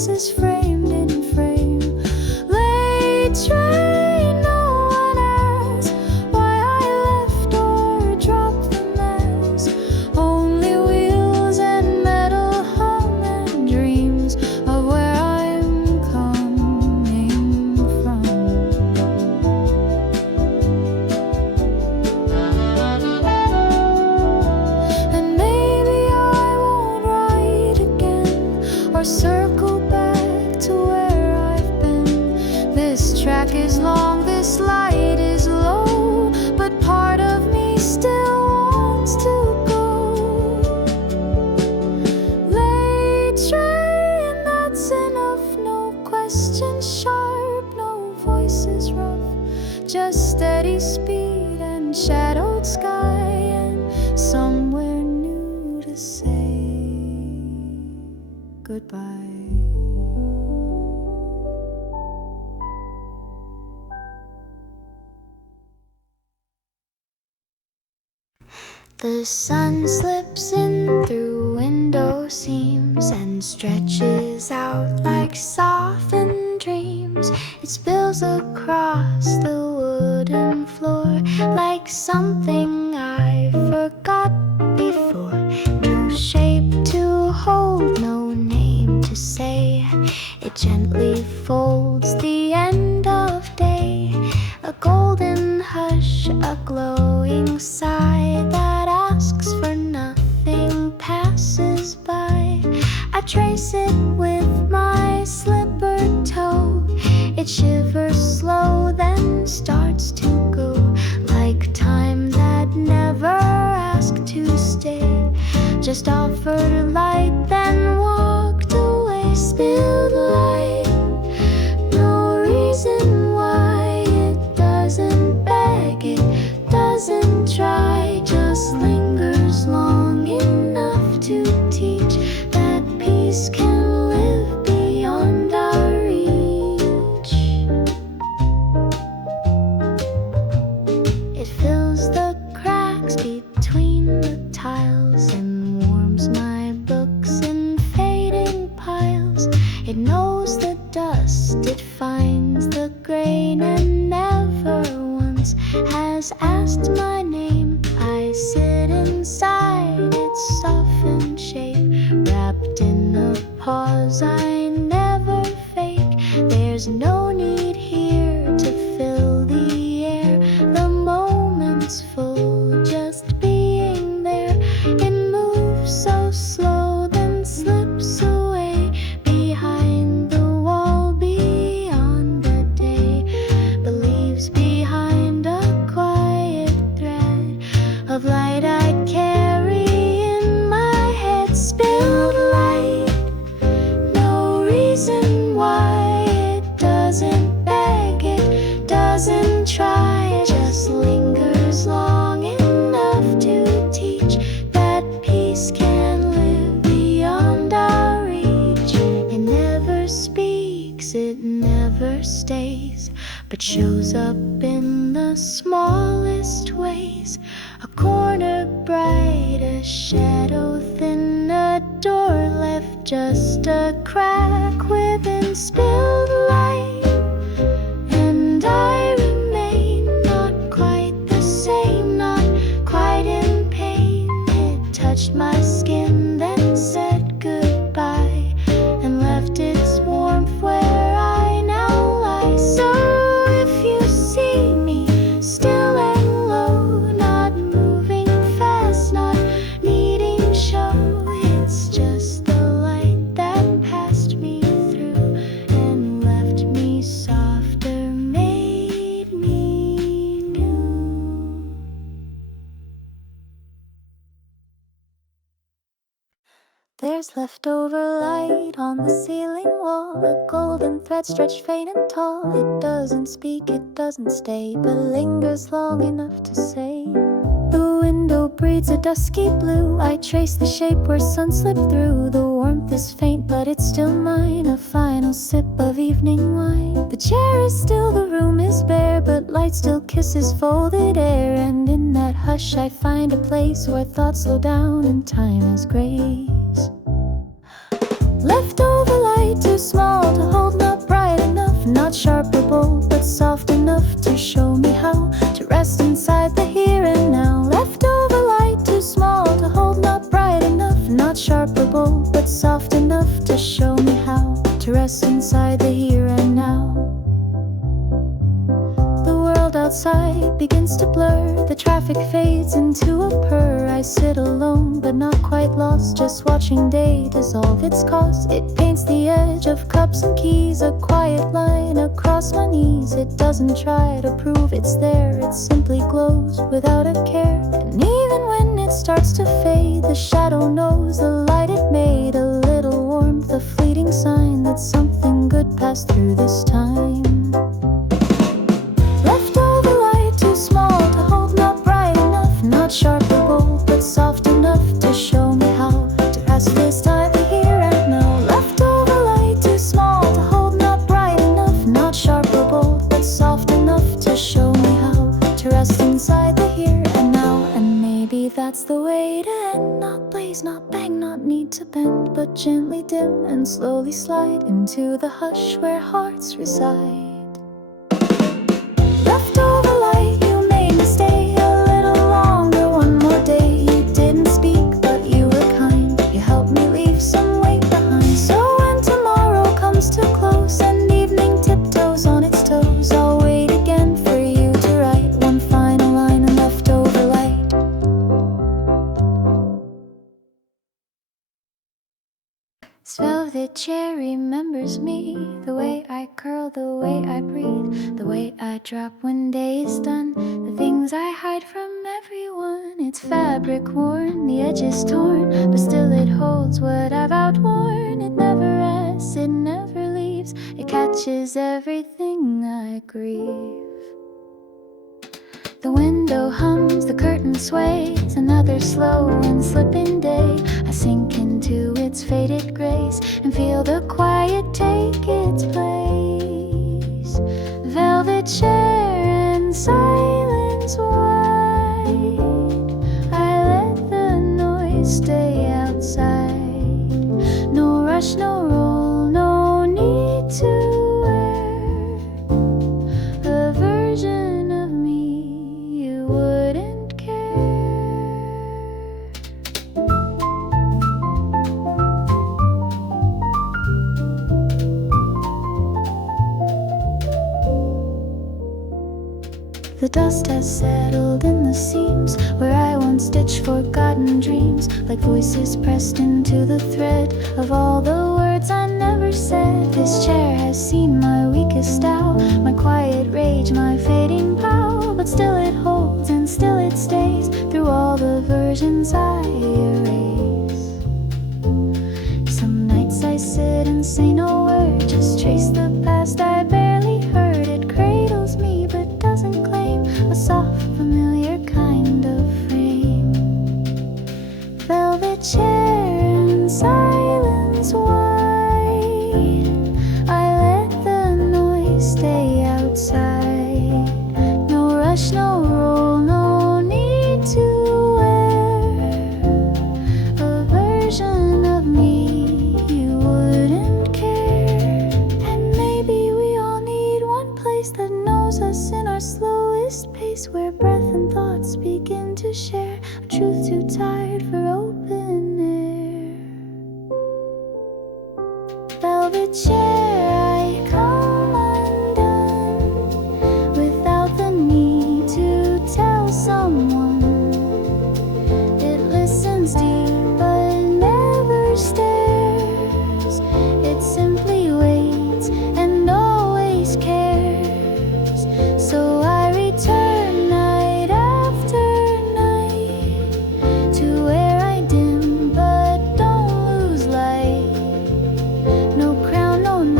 faces framed in frame. Late train, no one asks why I left or dropped the mess. Only wheels and metal hum and dreams of where I'm coming from. And maybe I won't write again or circle back to where I've been. This track is long, this light is low, but part of me still wants to go. Late train, that's enough. No questions sharp, no voices rough, just steady speed and shadowed sky and somewhere new to say goodbye. The sun slips in through window seams and stretches out like softened dreams. It spills across the wooden floor like something I forgot before. No shape to hold, no name to say. It gently folds the end of day. A golden hush, a glowing sigh that asks for nothing passes by. I trace it with my slipper toe. It shivers slow, then starts to go like time that never asked to stay. Just offered light, then walked away. Spilled light, no reason why. It doesn't beg, it doesn't try, just lingers long enough to teach that peace can live beyond our reach. It fills the cracks between the tiles and warms my books in fading piles. It knows the dust, it finds the grain, and never once has asked my name. I sit inside its softened shape, wrapped in a pause I never fake. There's no need here to fill the air. The moment's full, just being there. It moves so slow, then slips away behind the wall, beyond the day. Believes behind a quiet thread of light I carry in my head. Spilled light, no reason why. It doesn't beg, it doesn't try, it just lingers long enough to teach that peace can live beyond our reach. It never speaks, it never stays, but shows up in the smallest ways. A corner bright, a shadow thin, a door left, just a crack within. Spilled light, and I remain not quite the same, not quite in pain. It touched my skin, then said goodbye, and left its warmth where I now lie. So if you see me still and low, not moving fast, not needing show, it's just the light that passed me through and left me softer, made me new. There's leftover light on the ceiling wall, a golden thread stretched faint and tall. It doesn't speak, it doesn't stay, but lingers long enough to say. The window breathes a dusky blue. I trace the shape where sun slipped through. The warmth is faint, but it's still mine. A final sip of evening wine. The chair is still, the room is bare, but light still kisses folded air. And in that hush I find a place where thoughts slow down and time has grace. Leftover light to small to hold, not bright enough, not sharp or bold, but soft enough to show me how to rest inside the here and now. Leftover light, too small to hold, not bright enough, not sharp or bold, but soft enough to show me how to rest inside the here and now. The world outside begins to blur, the traffic fades into a purr. I sit alone but not quite lost, just watching day dissolve its cost. It paints the edge of cups and keys, a quiet line across my knees. It doesn't try to prove it's there, it simply glows without a care. And even when it starts to fade, the shadow knows the light it made. A little warmth, a fleeting sign that something good passed through this time. Leftover light, too small to hold, not bright enough, not sharp or bold, but soft enough to show me how to rest this time here and now. Leftover light, too small to hold, not bright enough, not sharp or bold, but soft enough to show me how to rest inside the here and now. And maybe that's the way to end, not blaze, not bang, not need to bend, but gently dim and slowly slide into the hush where hearts reside. Leftover light, you made me stay a little longer, one more day. You didn't speak, but you were kind. You helped me leave some weight behind. So when tomorrow comes too close and evening tiptoes on its toes, I'll wait again for you to write one final line in leftover light. This velvet chair remembers me, the way I curl, the way I breathe, the way I drop when day is done, the things I hide from everyone. It's fabric worn, the edges torn, but still it holds what I've outworn. It never rests, it never leaves, it catches everything I grieve. The window hums, the curtain sways, another slow and slipping day. I sink into its faded grace and feel the quiet take its place. Velvet chair and silence white, I let the noise stay outside. No rush, no roll, no need to wear a version of me you wouldn't care. The dust has settled in the seams where I once stitched forgotten dreams, like voices pressed into the thread of all the words I never said. This chair has seen my weakest hour, my quiet rage, my fading power, but still it holds and still it stays through all the versions I erase. Some nights I sit and say no word, just trace the past I barely heard. It cradles me but doesn't claim a soft, familiar kind of frame. Velvet chair and silence white, I let the noise stay outside. No rush, no roll, no need to wear a version of me you wouldn't care. And maybe we all need one place that knows us in our slowest pace, where breath and thoughts begin to share a truth too tired for open air. Velvet chair, I come undone without the need to tell someone. It listens deep but never stares. It simply waits and always cares. So I return night after night to where I dim but don't lose light. No crown, no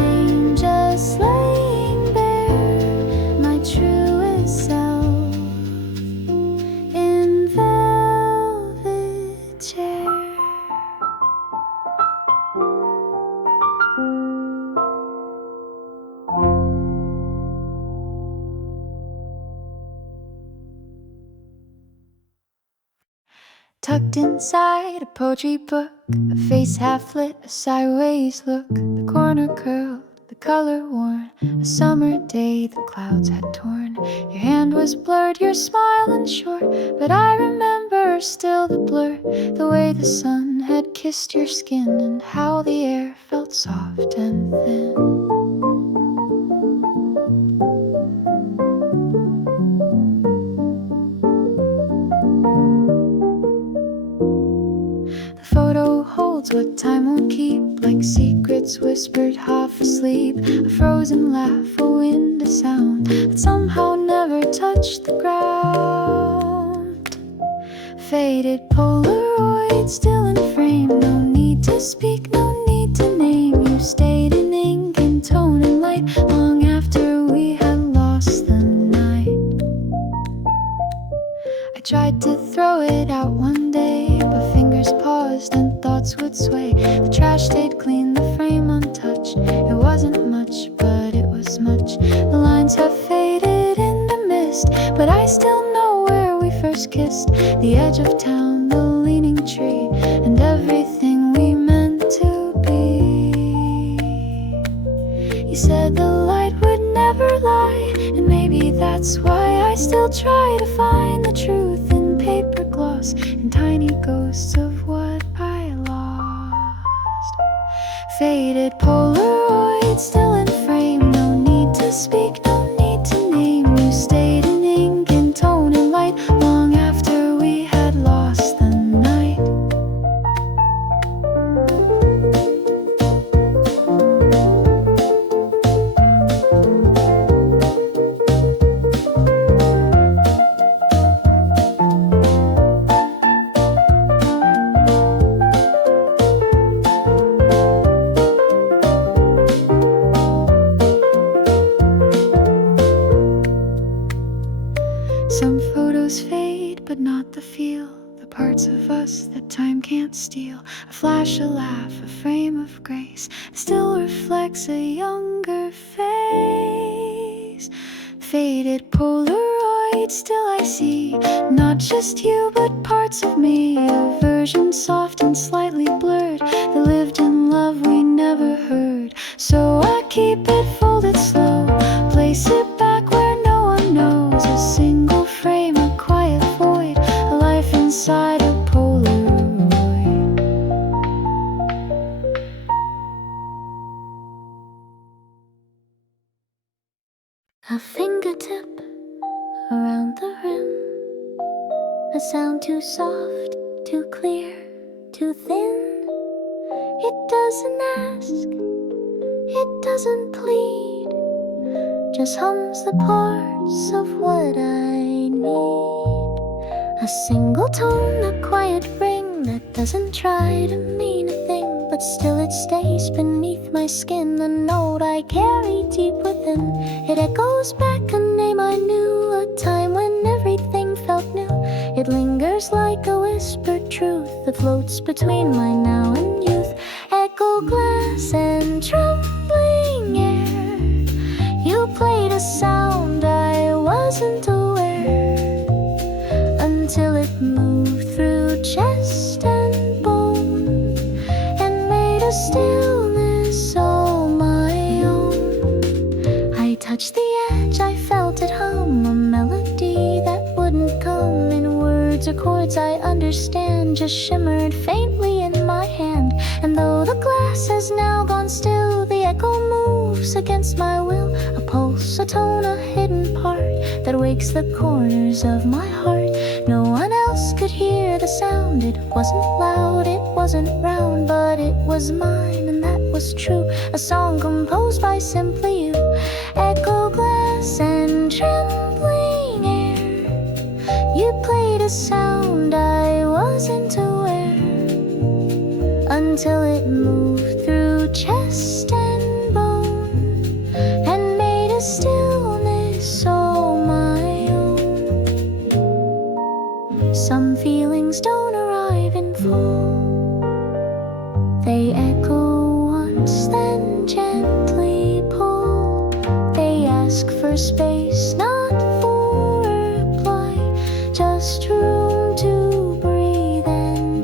tucked inside a poetry book, a face half lit, a sideways look, the corner curled, the color worn, a summer day the clouds had torn. Your hand was blurred, your smile unsure, but I remember still the blur, the way the sun had kissed your skin and how the air felt soft and thin. Photo holds what time won't keep, like secrets whispered half asleep, a frozen laugh, a wind, a sound that somehow never touched the ground. Faded Polaroid still in frame, no need to speak, no need to name. You stayed in ink and tone and light long after we had lost the night. I tried to throw it out one day, but fingers paused and thoughts would sway. The trash stayed clean, the frame untouched. It wasn't much, but it was much. The lines have faded in the mist, but I still know where we first kissed. The edge of town, the leaning tree, and everything we meant to be. You said the light would never lie, and maybe that's why I still try to find the truth in paper gloss, in tiny ghosts of what I lost. Faded Polaroid still in frame, no need to speak, no need to name. You stayed in ink and tone and light long after we had lost the night. Some photos fade, but not the feel, the parts of us that time can't steal. A flash, a laugh, a frame of grace still reflects a younger face. Faded Polaroid, still I see not just you, but parts of me. A version soft and slightly blurred that lived in love we never heard. So I keep it folded slow, place it back where no one knows. A single frame, a quiet void, a life inside a Polaroid. A fingertip around the rim, a sound too soft, too clear, too thin. It doesn't ask, it doesn't plead, just hums the parts of what I need. A single tone, a quiet ring that doesn't try to mean a thing, but still it stays beneath my skin. A note I carry deep within, it echoes back a name I knew, a time when everything felt new. It lingers like a whispered truth that floats between my now and youth. Echo glass and trembling air, you played a sound I wasn't aware, until it moved through chest and bone and made a stillness all my own. I touched the edge, I felt it hum, a melody that wouldn't come in words or chords I understand, just shimmered faintly in my hand. And though the glass has now gone still, the echo moves against my will, a pulse, a tone, a hidden part that wakes the corners of my heart. No one else could hear the sound, it wasn't loud, it wasn't round, but it was mine, and that was true. A song composed by simply you. Echo glass and trembling air, you played a sound I wasn't aware, until it moved through chest and bone and made a stillness all my own. Some feelings don't arrive in full, they echo once then gently pull. They ask for space, not for reply, just room to breathe and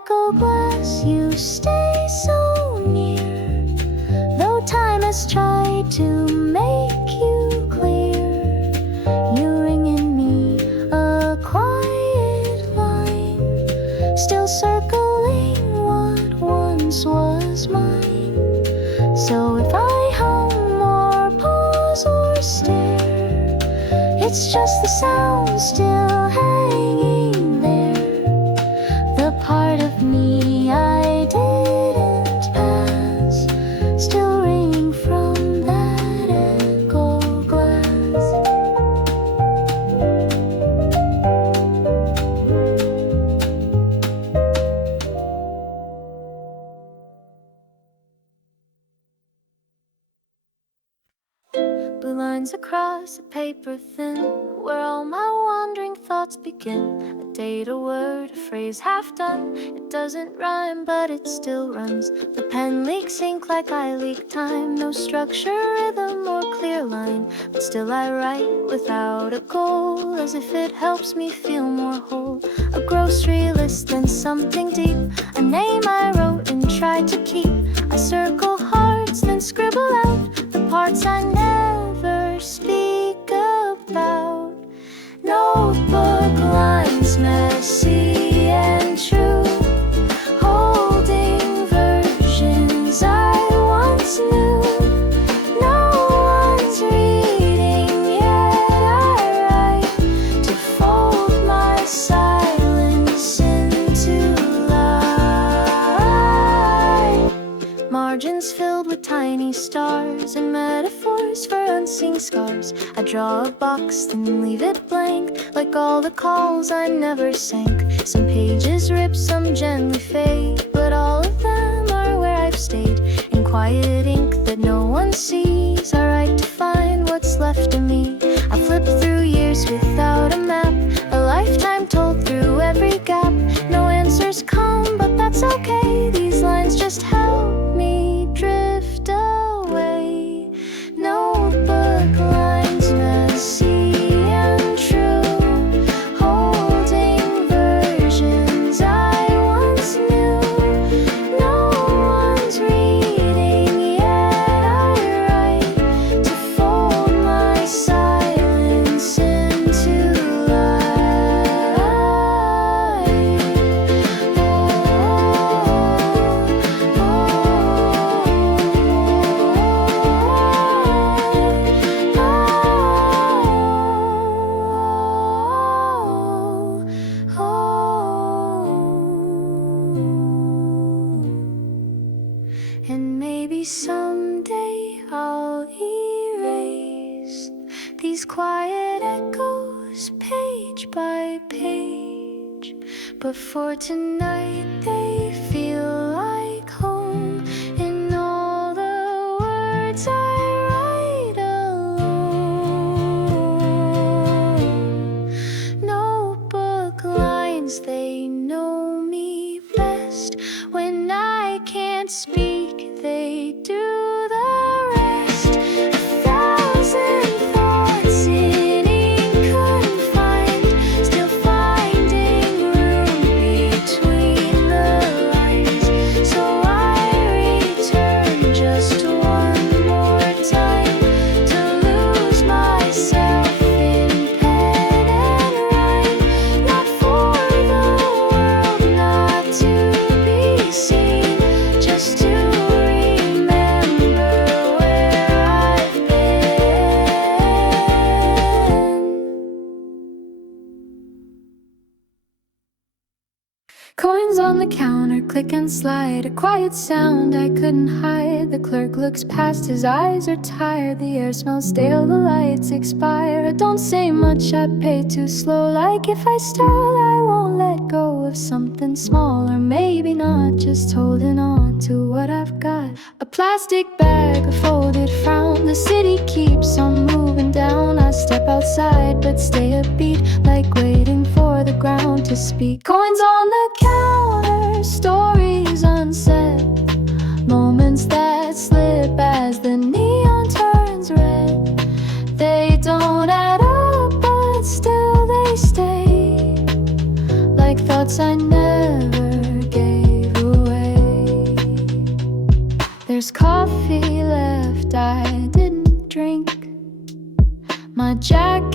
echo glass, you stay so near. Though time has tried to make you clear, you ring in me a quiet line, still circling what once was mine. So if I hum or pause or stare, it's just the sound still hanging there. The part of me I didn't pass, still ringing from that echo glass. Blue lines across a paper thin, where all my wandering thoughts begin. A date, a word, a phrase half done. It doesn't rhyme, but it still runs. The pen leaks ink like I leak time. No structure, rhythm, or clear line, but still I write without a goal, as if it helps me feel more whole. A grocery list, then something deep, a name I wrote and tried to keep. I circle hearts, then scribble out the parts I never speak about. Notebook lines, messy and true, holding versions I once knew. No one's reading, yet I write to fold my silence into light. Margins filled with tiny stars and metaphors for unseen scars. I draw a box, then leave it blank, like all the calls I never sank. Some pages rip, some gently fade, but all of them are where I've stayed. In quiet ink that no one sees, I write to find what's left of me. I flip through years without a map, a lifetime told through every gap. No answers come, but that's okay. These lines just help me drift away. Notebook lines, messy and true, holding versions I once knew. No one's reading, yet I write to fold my silence into light. And maybe someday I'll erase these quiet echoes page by page, but for tonight they feel like home in all the words I write alone. Notebook lines, they know me best. When I can't speak, they do the rest. A thousand thoughts in ink confined, still finding room between the lines. So I return just one more time to lose myself in pen and rhyme. Not for the world, not to be seen, just to remember where I've been. Coins on the counter, click and slide, a quiet sound I couldn't hide. The clerk looks past, his eyes are tired. The air smells stale, the lights expire. I don't say much, I pay too slow. Like if I stall, I won't let go of something small. Or maybe not, just holding on to what I've got. A plastic bag, a folded frown. The city keeps on moving down. I step outside but stay a beat, like waiting for the ground to speak. Coins on the counter, stories unsaid, moments that slip as the neon turns red. They don't add up, but still they stay, like thoughts I never gave.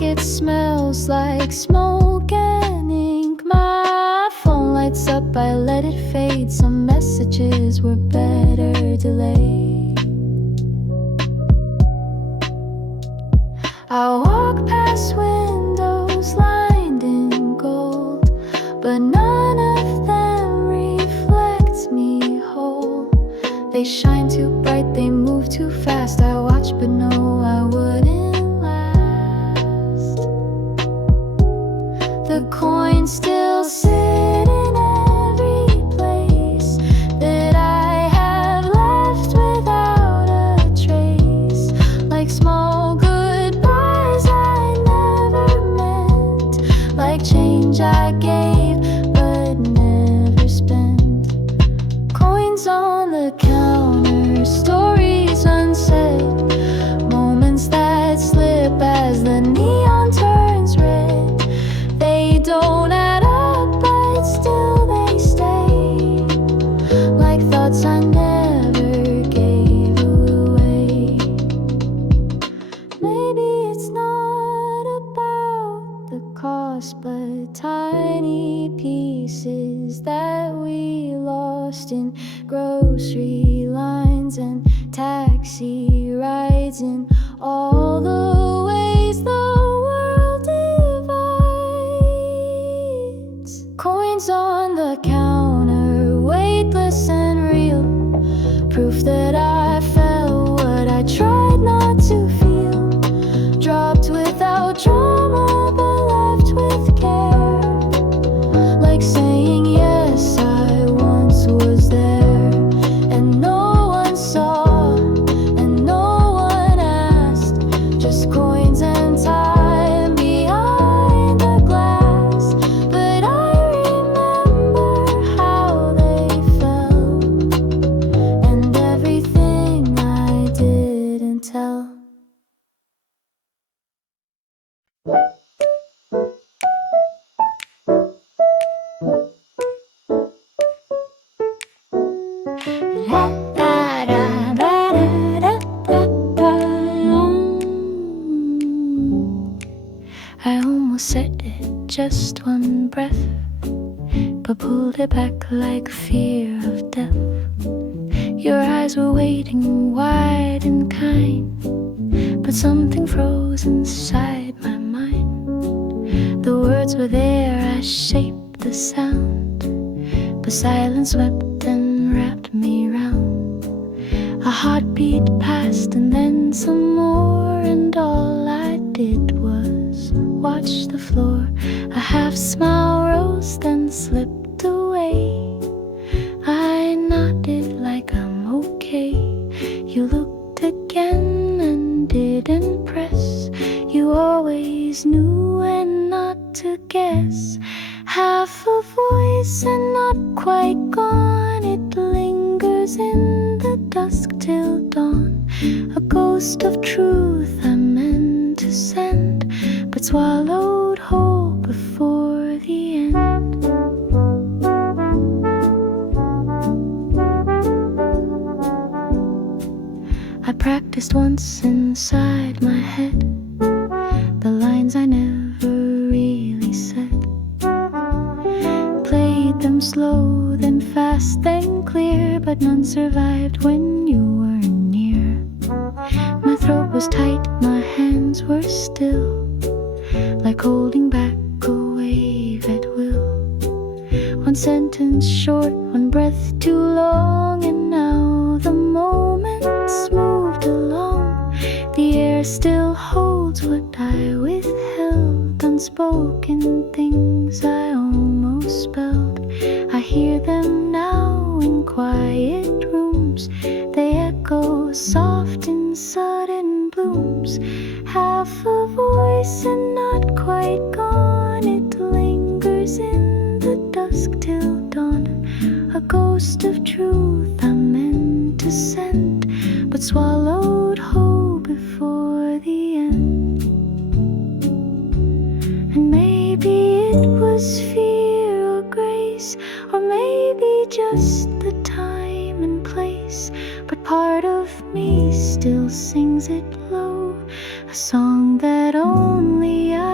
it smells like smoke and ink. My phone lights up, I let it fade. Some messages were better delayed. I walk past windows lined in gold, but none of them reflect me whole. They shine too bright, they move too fast. I watch but know I wouldn't last. The coins still sit in every place that I have left without a trace. Like small goodbyes I never meant, like change I gave but never spent. Coins on the counter, stories unsaid, moments that slip as the neon turns red. They don't add up, but still they stay, like thoughts I never gave away. Maybe it's not about the cost, but tiny pieces that we lost in grocery lines and taxi rides, and all the ways the world divides. Coins on the counter, weightless and real, proof that I felt what I tried not to feel. Dropped without drama, but left with care, like saying yes, I once was there, and no one saw, and no one asked. Just coins and time behind the glass. But I remember how they felt, and everything I didn't tell. I almost said it, just one breath, but pulled it back like fear of death. Your eyes were waiting, wide and kind, but something froze inside my mind. The words were there, I shaped the sound, but silence swept and wrapped me round. A heartbeat passed and then some more, and all I did was watch the floor. A half smile rose, then slipped away. I nodded like I'm okay. You looked again and didn't press. You always knew and not to guess. Half a voice and not quite gone. It lingers in the dusk till dawn. A ghost of truth I meant to send, but swallowed whole before the end. I practiced once inside my head the lines I never really said. Played them slow, then fast, then clear, but none survived when you weren't near. My throat was tight, my hands were still, like holding back a wave at will. One sentence short, one breath too long, and now the moments moved along. The air still holds what I withheld, unspoken things I almost spelled. I hear them now in quiet rooms. They echo soft in sudden blooms. Half a voice and not quite gone. It lingers in the dusk till dawn. A ghost of truth I meant to send, but swallowed whole before the end. And maybe it was fear or grace, or maybe just the time and place, but part of me still sings it low, a song that only I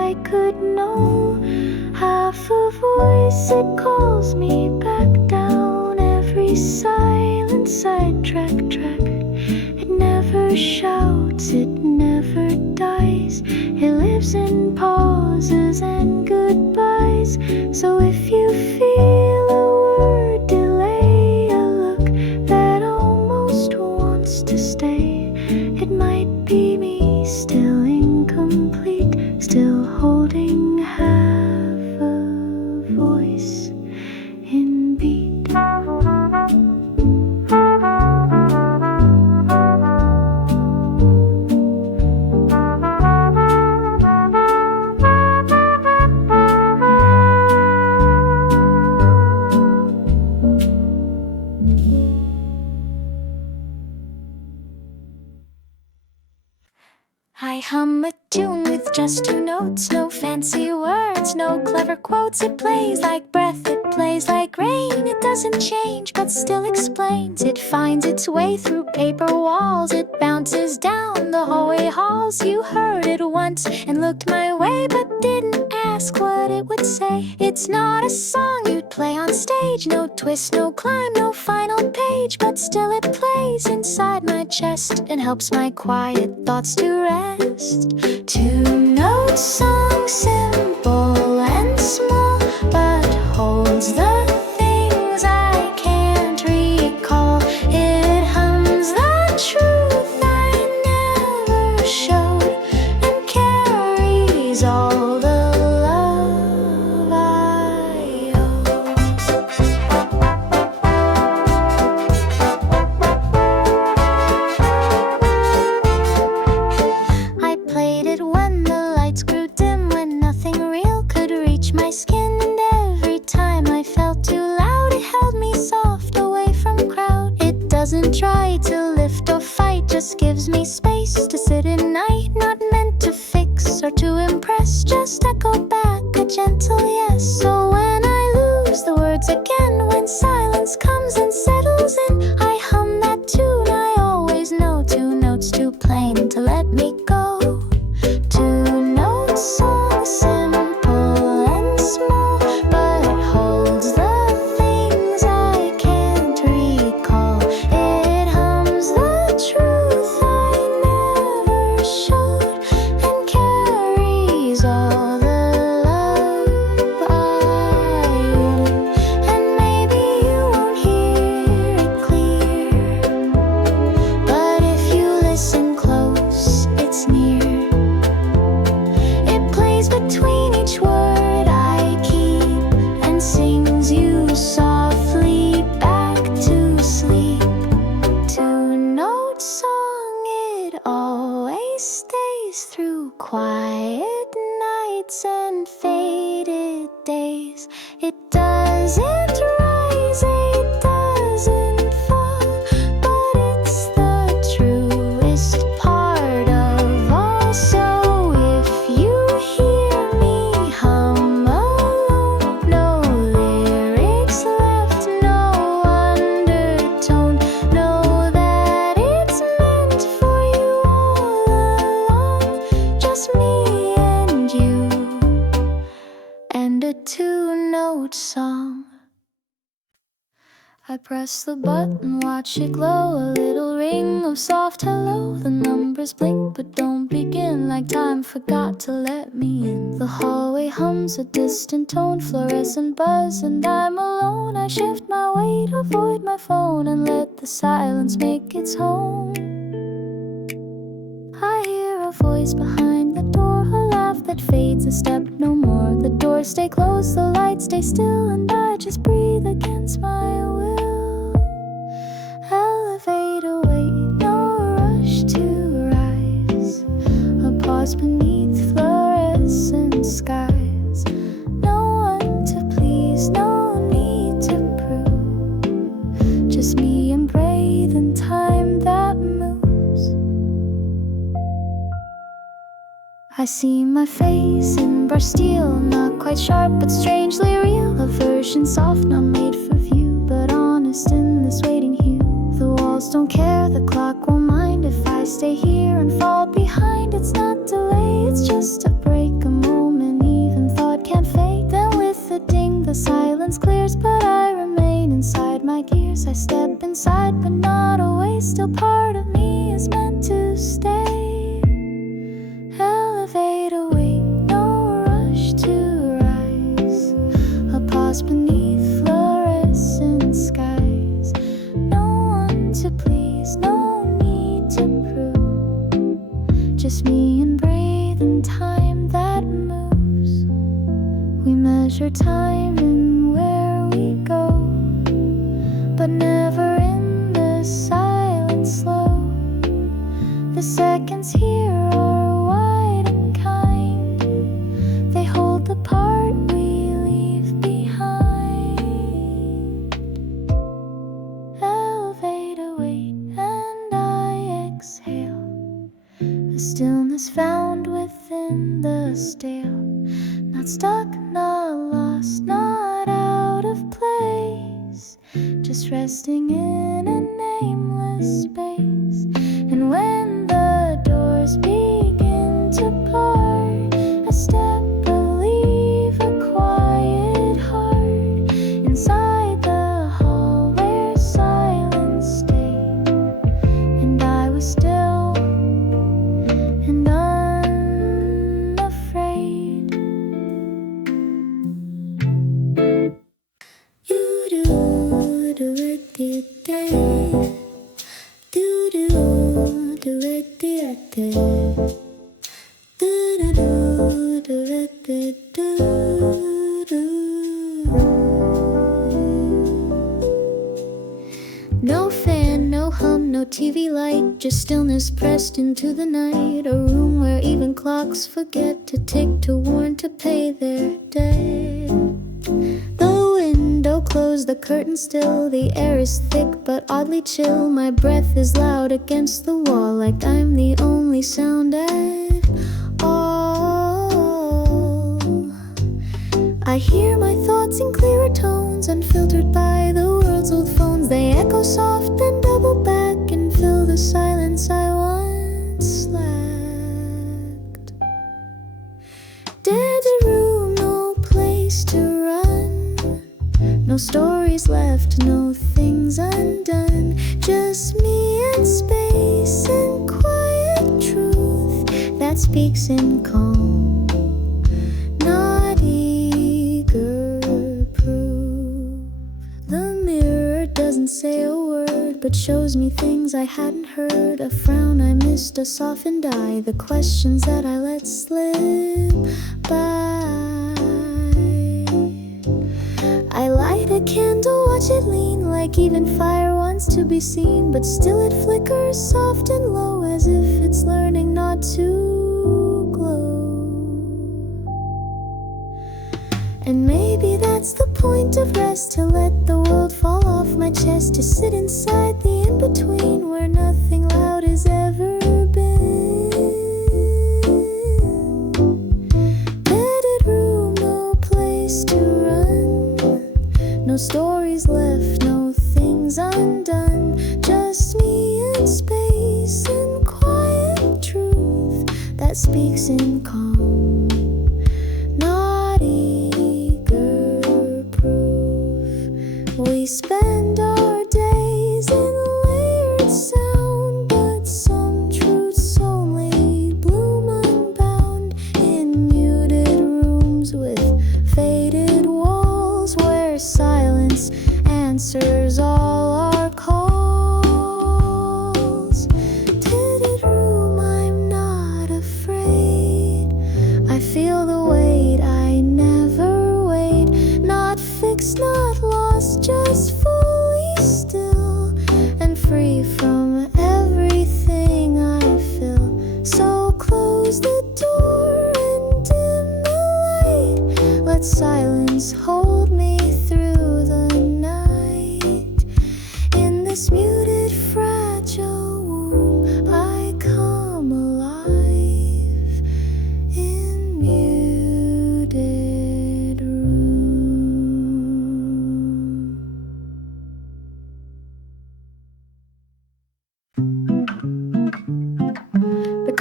voice, it calls me back down every silent sidetrack track. It never shouts, it never dies. It lives in pauses and goodbyes. So if you feel a word delay, a look that almost wants to stay, it might be me, still incomplete, still holding half a voice in beat. I hum a tune with just 2 notes, no fancy words, no clever quotes. It plays like breath, it plays like rain. It doesn't change but still explains. It finds its way through paper walls. It bounces down the hallway halls. You heard it once and looked my way but didn't ask what it would say. It's not a song you'd play on stage, no twist, no climb, no final page, but still it plays inside my chest and helps my quiet thoughts to rest. 2-note song, simple and small, but holds the things I can't recall. It hums the truth I never showed and carries all the love I owe. I played it when the lights grew dim, when nothing real could reach my skin. And every time I felt too loud, it held me soft away from crowd. It doesn't try to lift or fight, just gives me space to sit at night. Not meant to fix or to impress, just echo back a gentle yes. So when I lose the words again, when silence comes and settles in, I hum that tune I always know. 2 notes too plain to let me go. 2-note song, simple and small, but holds the things I can't recall. It hums the truth I never showed and carries all the love I owe. And maybe you won't hear it clear, but if you listen close, it's near. It plays between each word I keep and sings you softly back to sleep. 2-note song, it always stays through quiet nights and faded days. It doesn't rise, it doesn't fall, but it's the truest part of all. So if you hear me hum alone, no lyrics left, no undertone, know that it's meant for you all along. Just me and you, and a 2-note song. I press the button, watch it glow, a little ring of soft hello. The numbers blink but don't begin, like time forgot to let me in. The hallway hums a distant tone, fluorescent buzz, and I'm alone. I shift my weight, avoid my phone, and let the silence make its home. I hear a voice behind the door, a laugh that fades, a step no more. The doors stay closed, the lights stay still, and I just breathe against my will. Elevator wait, no rush to rise, a pause beneath fluorescent skies. No one to please, no need to prove, just me and breathe in time that moves. I see my face in brush steel, not quite sharp but strangely real. A version soft, not made for view, but honest in this waiting hue. The walls don't care, the clock won't mind if I stay here and fall behind. It's not delay, it's just a break, a moment even thought can't fake. Then with a ding The silence clears, but I remain inside my gears. I step inside, but not away. Still part of me is meant to stay. Elevator wait, no rush to rise. A pause beneath fluorescent skies. No one to please, no need to prove. Just me and breathing time that moves. We measure time and where we go, but never in the silent slow. The seconds here are wide and kind. They hold the part we leave behind. Elevator wait and I exhale. The stillness found within the stale. Not stuck, not lost, not out of place. Just resting in a nameless space. And when the doors begin to part, a step, believe, a quiet heart. Inside the hall where silence stayed, and I was still and unafraid. No fan, no hum, no TV light, just stillness pressed into the night. A room where even clocks forget to tick, to warn, to pay their debt. The window closed, the curtain still. The air is thick but oddly chill. My breath is loud against the wall, like I'm the only sound at all. I hear my thoughts in clearer tones, unfiltered by the world's old phones. They echo soft, then double back and fill the silence I once lacked. Dead room, no place to run. No stories left, no things undone. Just me and space and quiet truth that speaks in calm, not eager proof. The mirror doesn't say a word, but shows me things I hadn't heard. A frown I missed, a softened eye, the questions that I let slip by. I light a candle, watch it lean, like even fire wants to be seen. But still it flickers soft and low, as if it's learning not to glow. And maybe that's the point of rest, to let the world fall off my chest, to sit inside the in-between where nothing loud has ever been. Bedded room, no place to run. No stories left, no things undone. Just me and space and quiet truth that speaks in calm, not eager proof. We spend our days in layered sound, but some truths only bloom unbound in muted rooms with faded walls, where silence answers all our calls. Tinted room, I'm not afraid. I feel the weight, I never wait. Not fixed, not lost, just fully still and free from everything I feel. So close the door and dim the light. Let silence hold me through the night. In this muted, fragile womb, I come alive in muted room.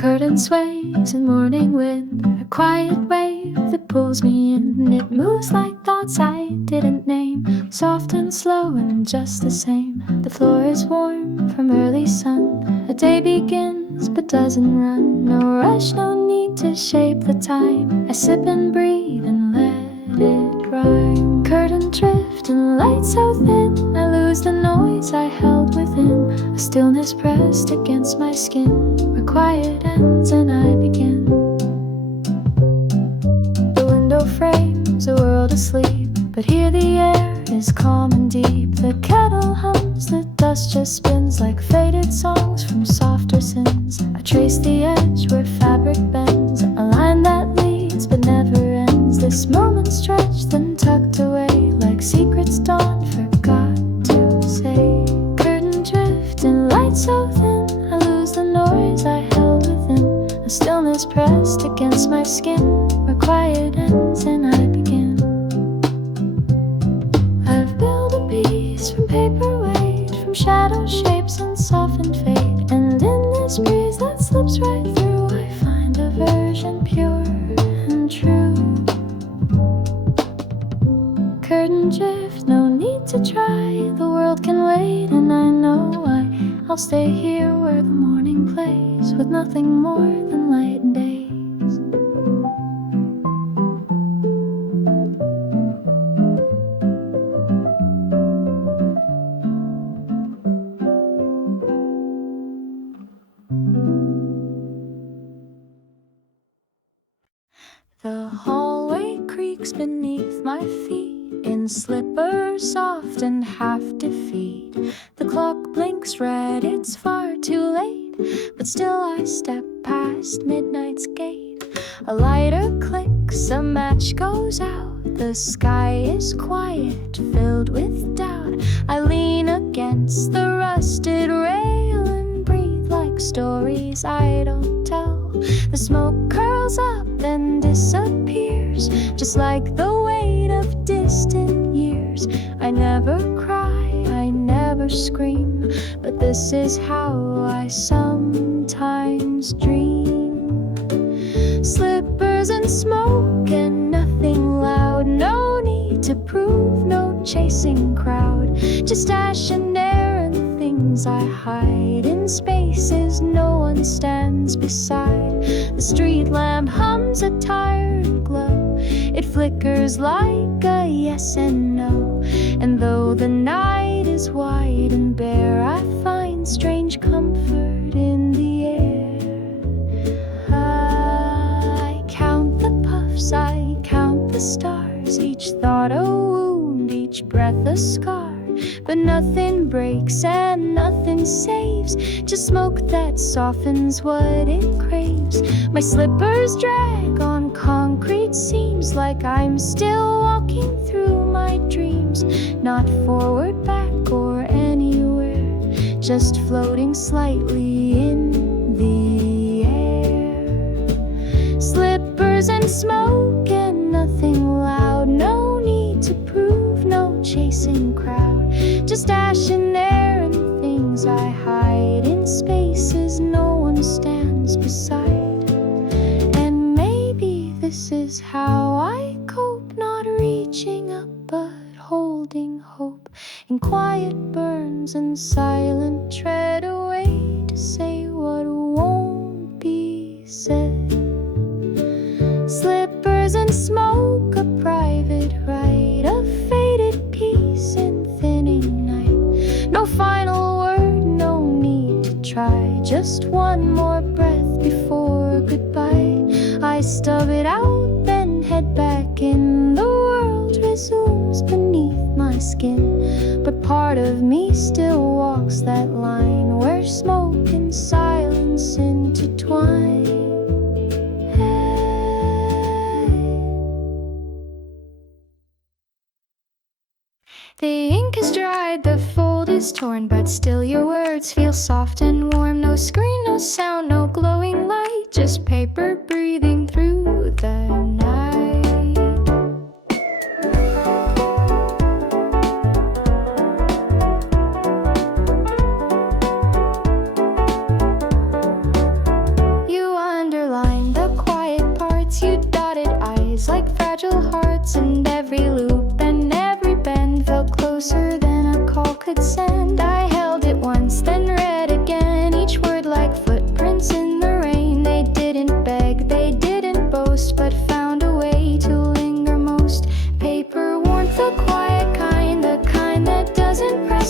curtain sways in morning wind, a quiet wave that pulls me in. It moves like thoughts I didn't name, soft and slow and just the same. The floor is warm from early sun. A day begins but doesn't run. No rush, no need to shape the time. I sip and breathe and let it rhyme. Curtain drift and light so thin, I lose the noise I held within. A stillness pressed against my skin, where quiet ends and I begin. The window frames a world asleep, but here the air is calm and deep. The kettle hums, the dust just spins like faded songs from softer sins. I trace the edge where fabric bends, a line that leads but never ends. This moment stretched then tucked away like secrets dawn forgot to say. Curtain drift and light so thin, I lose the noise I held within. A stillness pressed against my skin, where quiet ends and I begin. I've built a piece from paper weight, from shadow shapes and softened fate. And in this breeze that slips right through, I find a version pure and true. Curtain drift, no need to try, the world can wait. And I know I'll stay here where the morning plays, with nothing more than light and days. The hallway creaks beneath my feet, in slippers soft and half defeat. The clock blinks red, it's far too late, but still I step past midnight's gate. A lighter clicks, a match goes out. The sky is quiet, filled with doubt. I lean against the rusted rail and breathe like stories I don't tell. The smoke curls up and disappears, just like the weight of distant years. I never cry, I never scream, but this is how I sometimes dream. Slippers and smoke and nothing loud, no need to prove, no chasing crowd. Just ash and air and things I hide in spaces no one stands beside. The street lamp hums a tired glow, it flickers like a yes and no. And though the night is wide and bare, I find strange comfort in the air. I count the puffs, I count the stars, each thought a wound, each breath a scar. But nothing breaks and nothing saves, just smoke that softens what it craves. My slippers drag on concrete seams, like I'm still walking through my dreams. Not forward, back, or anywhere, just floating slightly in the air. Slippers and smoke and nothing loud, no need to prove, no chasing crowd. Just ash and air and things I hide in spaces no one stands beside. And maybe this is how I cope, not reaching up but holding hope. In quiet burns and silent tread away to say what won't be said. Slippers and smoke, a private right, a faded piece in thinning night. No final word, no need to try, just one more breath before goodbye. I stub it out, then head back in. The world resumes beneath my skin, but part of me still walks that line where smoke and silence intertwine. The ink is dried, the fold is torn, but still your words feel soft and warm. No screen, no sound, no glowing light, just paper breathing through the night. You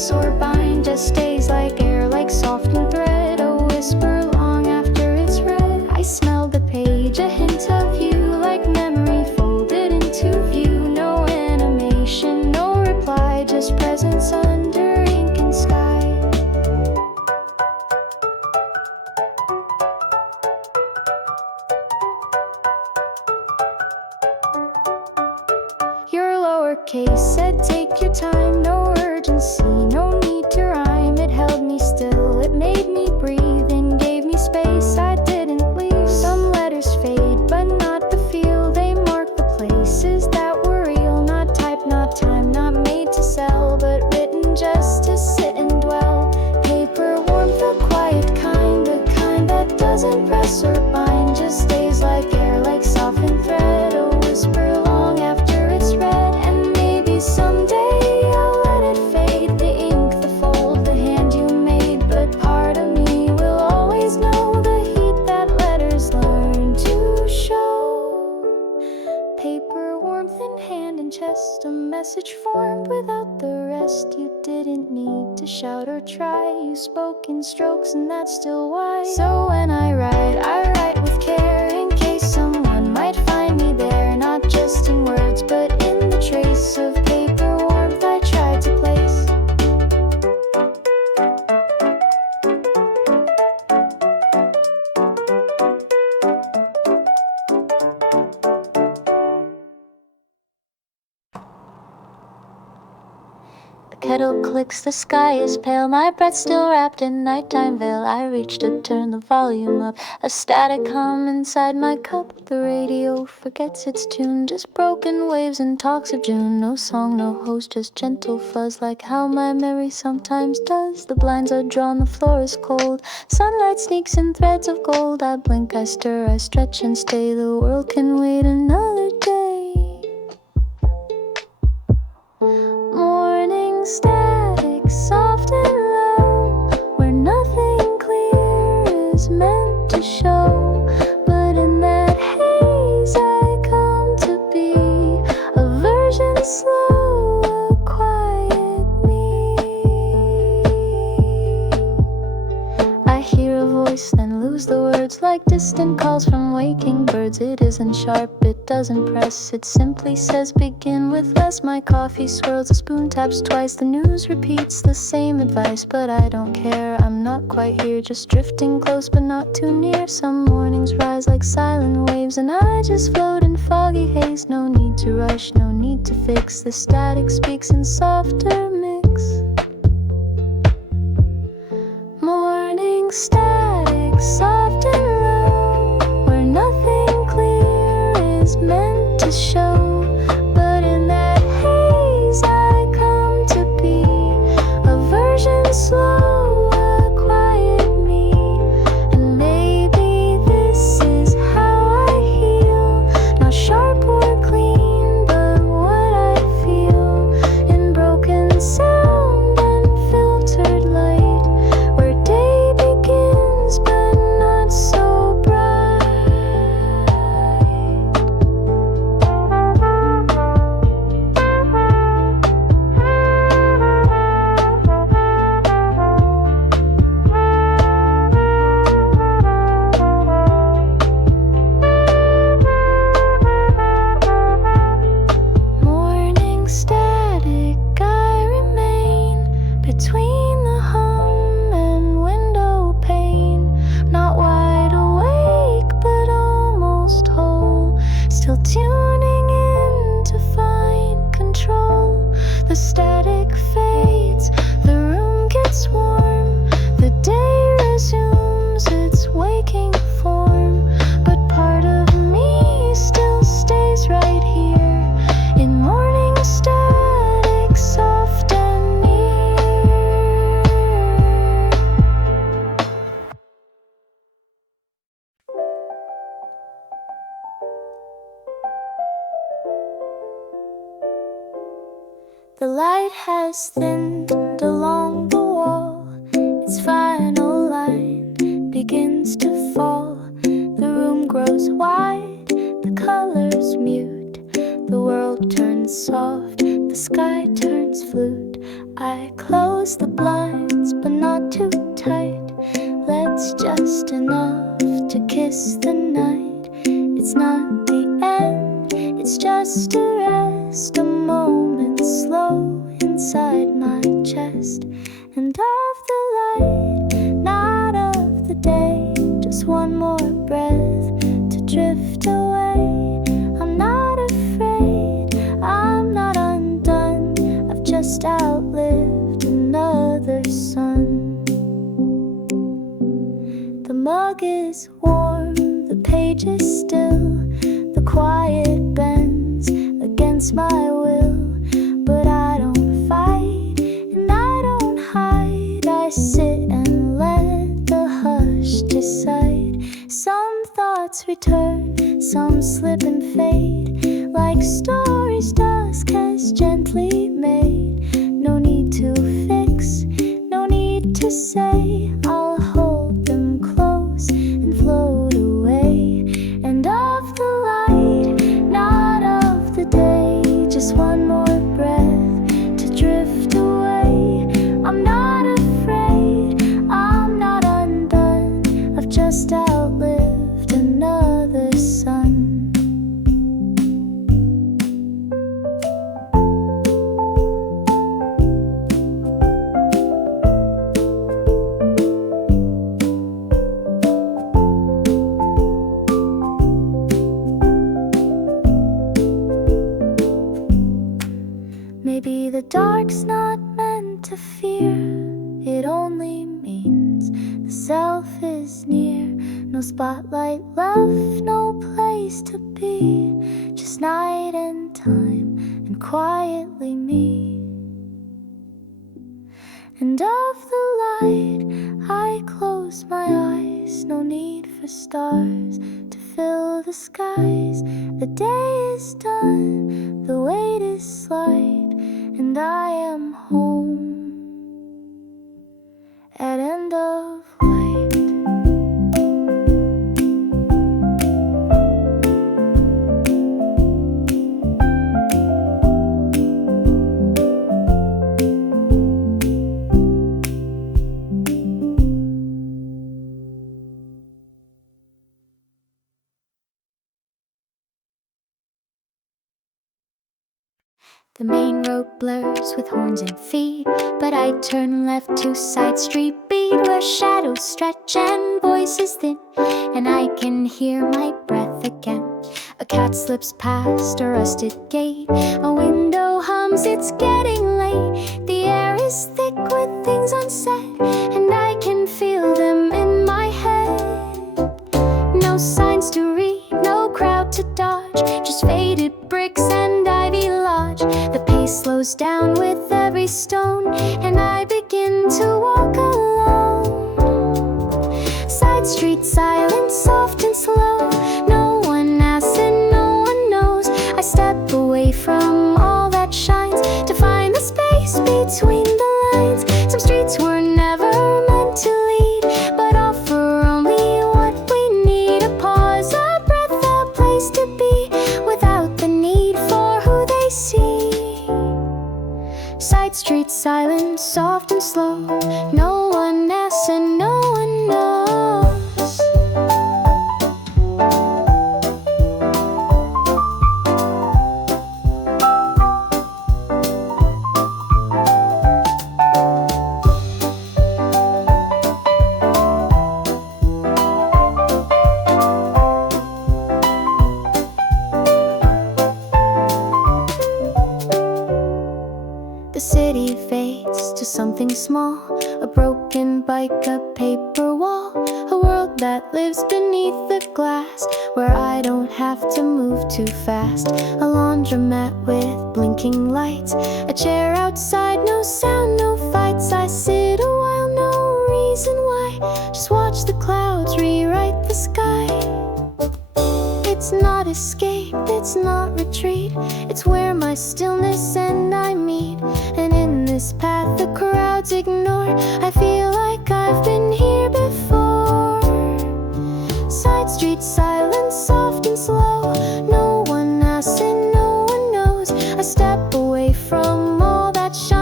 press or bind, just stays like air, like softened thread, a whisper long after it's read. I smell the page, a hint of you, like memory folded into view. No animation, no reply, just presence under ink and sky. Your lowercase said take your time, no urgency, no need to rhyme. It held me still, it made me breathe and gave me space. I didn't leave. Some letters fade, but not the feel. They mark the places that were real. Not type, not time, not made to sell, but written just to sit and dwell. Paper warmth, the quiet kind, the kind that doesn't press or bind, just stays like air, like softened thread, a whisper long after it's read. And maybe someday I'll let it fade, the ink, the fold, the hand you made. But part of me will always know the heat that letters learn to show. Paper warmth in hand and chest, a message formed without the rest. You didn't need to shout or try, you spoke in strokes and that's still why. So when I write with care, in case someone might find me there. Not just in words, but in the trace of paper warmth I tried to place. Kettle clicks, the sky is pale, my breath still wrapped in nighttime veil. I reach to turn the volume up, a static hum inside my cup. The radio forgets its tune, just broken waves and talks of June. No song, no host, just gentle fuzz, like how my memory sometimes does. The blinds are drawn, the floor is cold, sunlight sneaks in threads of gold. I blink, I stir, I stretch and stay, the world can wait another day. Morning static, soft and low, where nothing clear is meant to show. But in that haze I come to be, a version slow, a quiet me. I hear a voice, then lose the words, like distant calls from waking birds. It isn't sharp, it doesn't press, it simply says begin with less. My coffee swirls, a spoon taps twice, the news repeats the same advice. But I don't care, I'm not quite here, just drifting close but not too near. Some mornings rise like silent waves, and I just float in foggy haze. No need to rush, no need to fix, the static speaks in softer mix. Morning static, soft and low, where nothing clear is meant to show. But in that haze I come to be, a version slow, a quiet me. And maybe this is how I heal, not sharp or clean, but what I feel in broken sound, unfiltered light, where day begins but not so bright. Morning static, I remain between the hum and window pane. Not wide awake, but almost whole, still tuning in to find control. The static fades, the room gets warm, the day resumes its waking form. But part of me still stays right here, in morning static, soft and near. The light has thinned along the wall, its final line begins to fall. The room grows wide, the colors mute, the world turns soft, the sky turns Mozart's flute. I close the blinds, but not too tight. Let's just enough to kiss the night. It's not the end, it's just a rest, a moment slow inside my chest. And of the light, not of the day, just one more breath to drift away. I'm not afraid, I'm not undone, I've just outlived another sun. The mug is warm, the page is still, the quiet bends against my will. But I don't fight and I don't hide, I sit and let the hush decide. Some thoughts return, some slip and fade, like stories dusk has gently made. No need to fix, no need to say, I'll hold them close and float away. And of the light, not of the day, just one more breath to drift away. I'm not afraid, I'm not undone, I've just outlived another sun. Maybe the dark's not meant to fear, it only means the self is near. No spotlight left, no place to be, just night and time and quietly me. And of the light, I close my eyes, no need for stars to fill the skies. The day is done, the weight is light, and I am home at end of light. The main road blurs with horns and feet, but I turn left to side street beat, where shadows stretch and voices thin, and I can hear my breath again. A cat slips past a rusted gate, a window hums, it's getting late. The air is thick with things unsaid, and I can feel them in my head. No signs to read, no crowd to dodge, just faded bricks and ivy lodge. The pace slows down with every stone, and I begin to walk alone. Side street silent, soft and slow, no one asks and no one knows. I step away from all that shines to find the space between the lines. Some streets were never meant to lead, but offer only what we need. A pause, a breath, a place to be, without the need for who they see. Side streets silent, soft and slow, no one asks and no one knows. The city fades to something small, a broken bike, a paper wall, a world that lives beneath the glass, where I don't have to move too fast. A laundromat with blinking lights, a chair outside, no sound, no fights. I sit a while, no reason why, just watch the clouds rewrite the sky. It's not escape, it's not retreat, it's where my stillness and I meet. And in this path the crowds ignore, I feel like I've been here before. Side streets silent, soft and slow, no one asks and no one knows. I step away from all that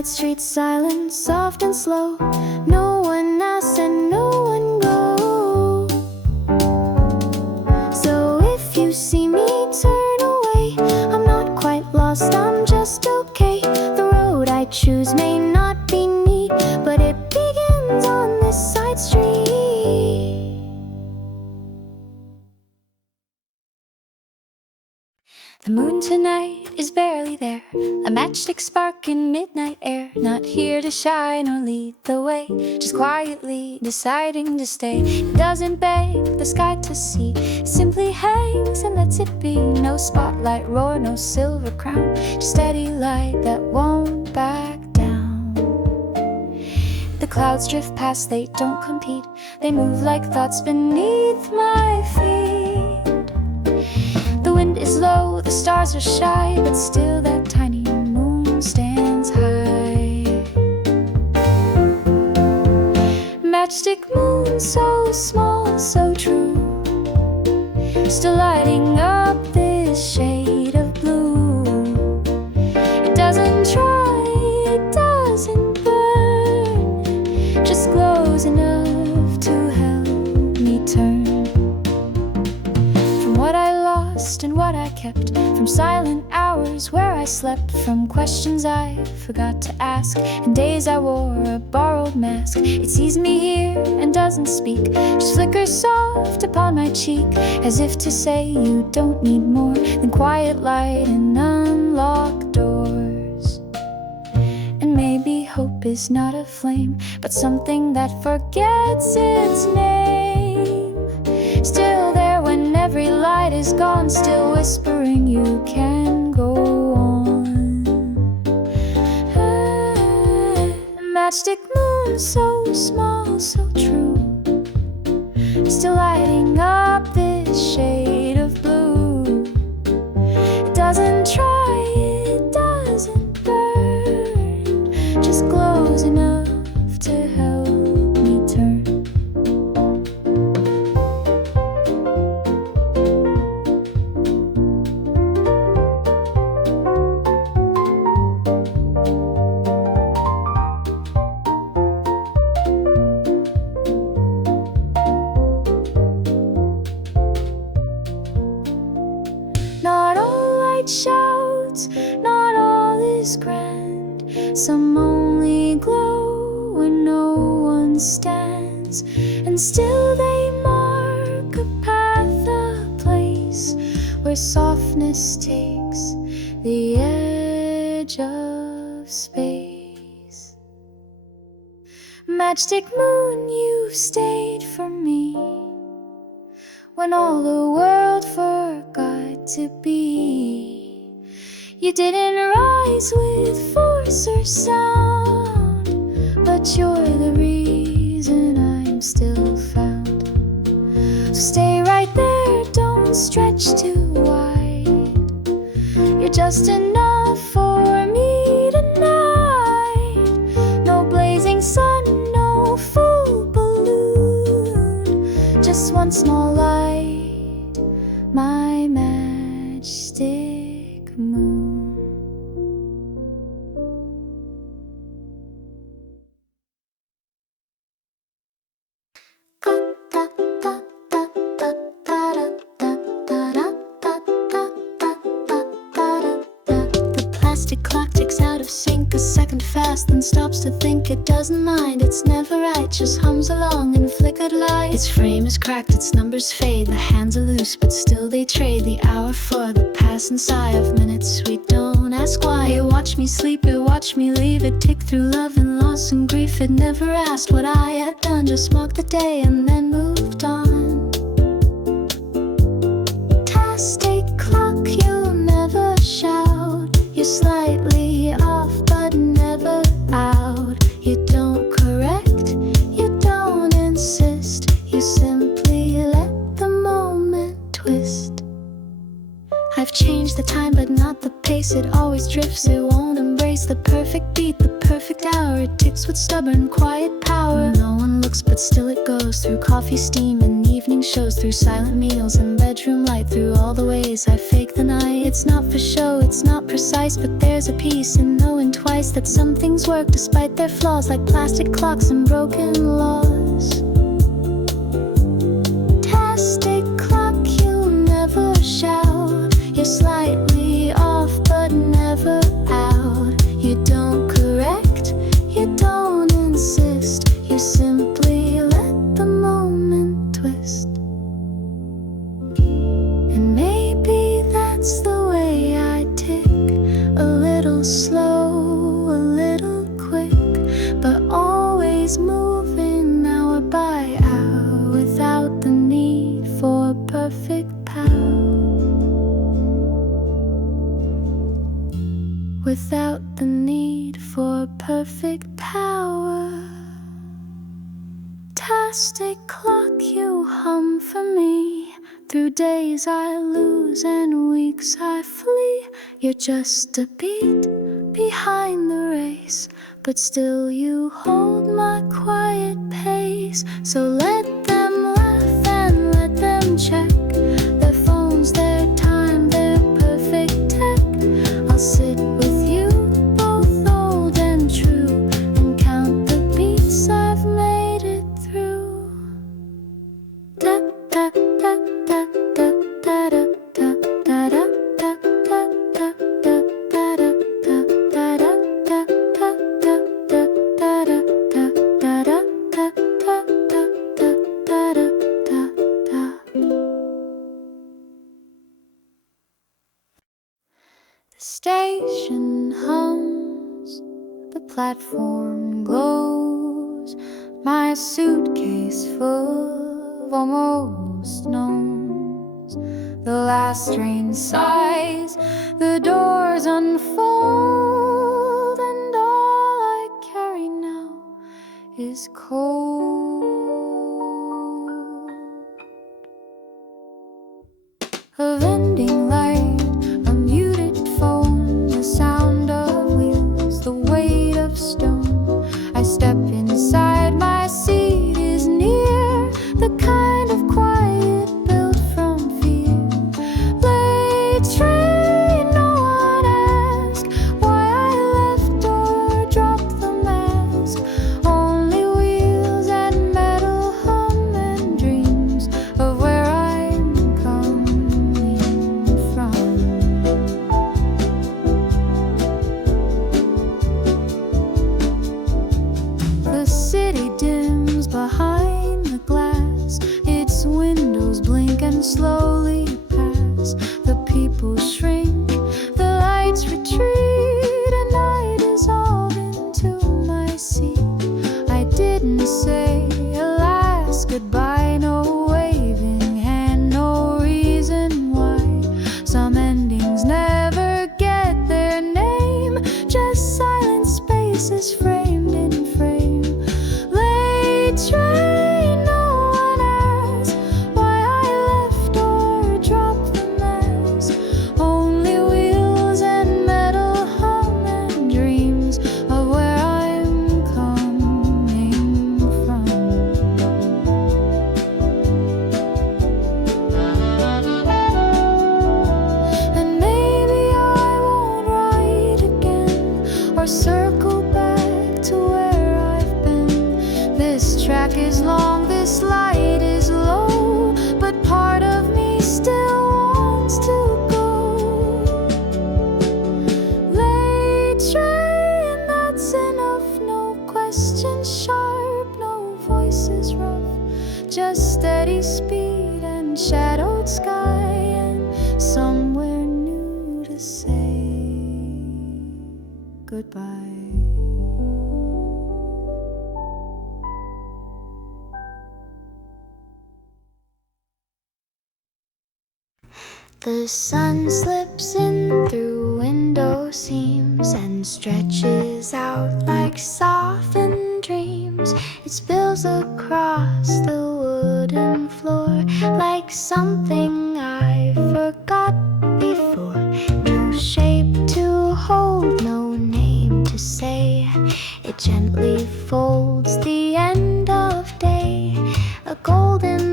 side streets silent, soft and slow. No one asks and no one goes. So if you see me turn away, I'm not quite lost, I'm just okay. The road I choose may not be neat, but it begins on this side street. The moon tonight is barely there, a matchstick spark in midnight air. Not here to shine or lead the way, just quietly deciding to stay. It doesn't beg the sky to see, simply hangs and lets it be. No spotlight roar, no silver crown, just steady light that won't back down. The clouds drift past, they don't compete, they move like thoughts beneath my feet. The wind is low, the stars are shy, but still that tiny moon stands high. Matchstick moon, so small, so true, still lighting up this shade of blue. It doesn't try, it doesn't burn, just glows enough to help me turn. From what I lost and what I kept, from silent hours where I slept, from questions I forgot to ask, and days I wore a borrowed mask. It sees me here and doesn't speak, just flickers soft upon my cheek, as if to say you don't need more than quiet light and unlocked doors. And maybe hope is not a flame, but something that forgets its name. Still there when every light is gone, still whispering you can go on. Matchstick moon, so small, so true, still lighting up this shade of blue. It doesn't try, it doesn't burn, just glows enough to help me turn. Not all light shouts, not all is grand. Some only glow when no one stands, and still they mark a path, a place where softness takes the edge of space. Matchstick moon, you've stayed for me when all the world forgot to be. You didn't rise with force or sound, but you're the reason I'm still found. So stay right there, don't stretch too wide. You're just enough for me tonight. No blazing sun, no full balloon, just one small light, my matchstick moon. The plastic clock ticks out of sync a second fast, then stops to think. It doesn't mind, it's never right, just hums along in flickered light. Its frame is cracked, its numbers fade, the hands are loose, but still they trade the hour for the passing sigh of minutes we don't ask why. It watched me sleep, it watched me leave, it ticked through love and loss and grief. It never asked what I had done, just marked the day and then moved on. Plastic clock, you'll never shout, you're slightly off but never out. You don't correct, you don't insist, you simply let the moment twist. I've changed the time but not the pace, it always drifts, it won't embrace the perfect beat, the perfect hour. It ticks with stubborn quiet power. No one looks but still it goes through coffee steam and even evening shows, through silent meals and bedroom light, through all the ways I fake the night. It's not for show, it's not precise, but there's a peace in knowing twice that some things work despite their flaws, like plastic clocks and broken laws. Plastic clock, you never shout. You're slightly off but never out. You don't correct, you don't insist, you simply let the moment twist. And maybe that's the way I tick, a little slow, a little quick, but always moving hour by hour without the need for perfect power. Without the need for perfect power. Plastic clock, you hum for me. Through days I lose and weeks I flee. You're just a beat behind the race, but still you hold my quiet pace. So let them laugh and let them check their phones, their time, their perfect tech. I'll sit with you, both old and true, and count the beats I've made it through. Da da da da da da da da da da da da da da da The station hums, the platform glows, my suitcase full of almost knowns. The last train sighs, the doors unfold, and all I carry now is cold. A vending light, a muted phone, the sound of wheels, the weight of stone. I step inside, my seat is near, the kind of quiet built from fear. Late train, no one asked why I left or dropped the mask. Only wheels and metal hum and dreams of where I'm coming from. The city dims behind the glass, its windows blink and slowly pass. The people shrink, the lights retreat, and I dissolve into my seat. I didn't say a last goodbye, no waving hand, no reason why. Some endings never get their name, just silent spaces framed in frame. Late train, no one asks why I left or dropped the mask. Only wheels and metal hum and dreams of where I'm coming from. And maybe I won't write again or circle back to where I've been. This track is long, this light is low, but part of me still wants to go. Late train, that's enough, no questions sharp, no voices rough, just steady speed and shadowed sky and somewhere new to say goodbye. The sun slips in through window seams and stretches out like softened dreams. It spills across the wooden floor like something I forgot before. No shape to hold, no name to say. It gently folds the end of day, a golden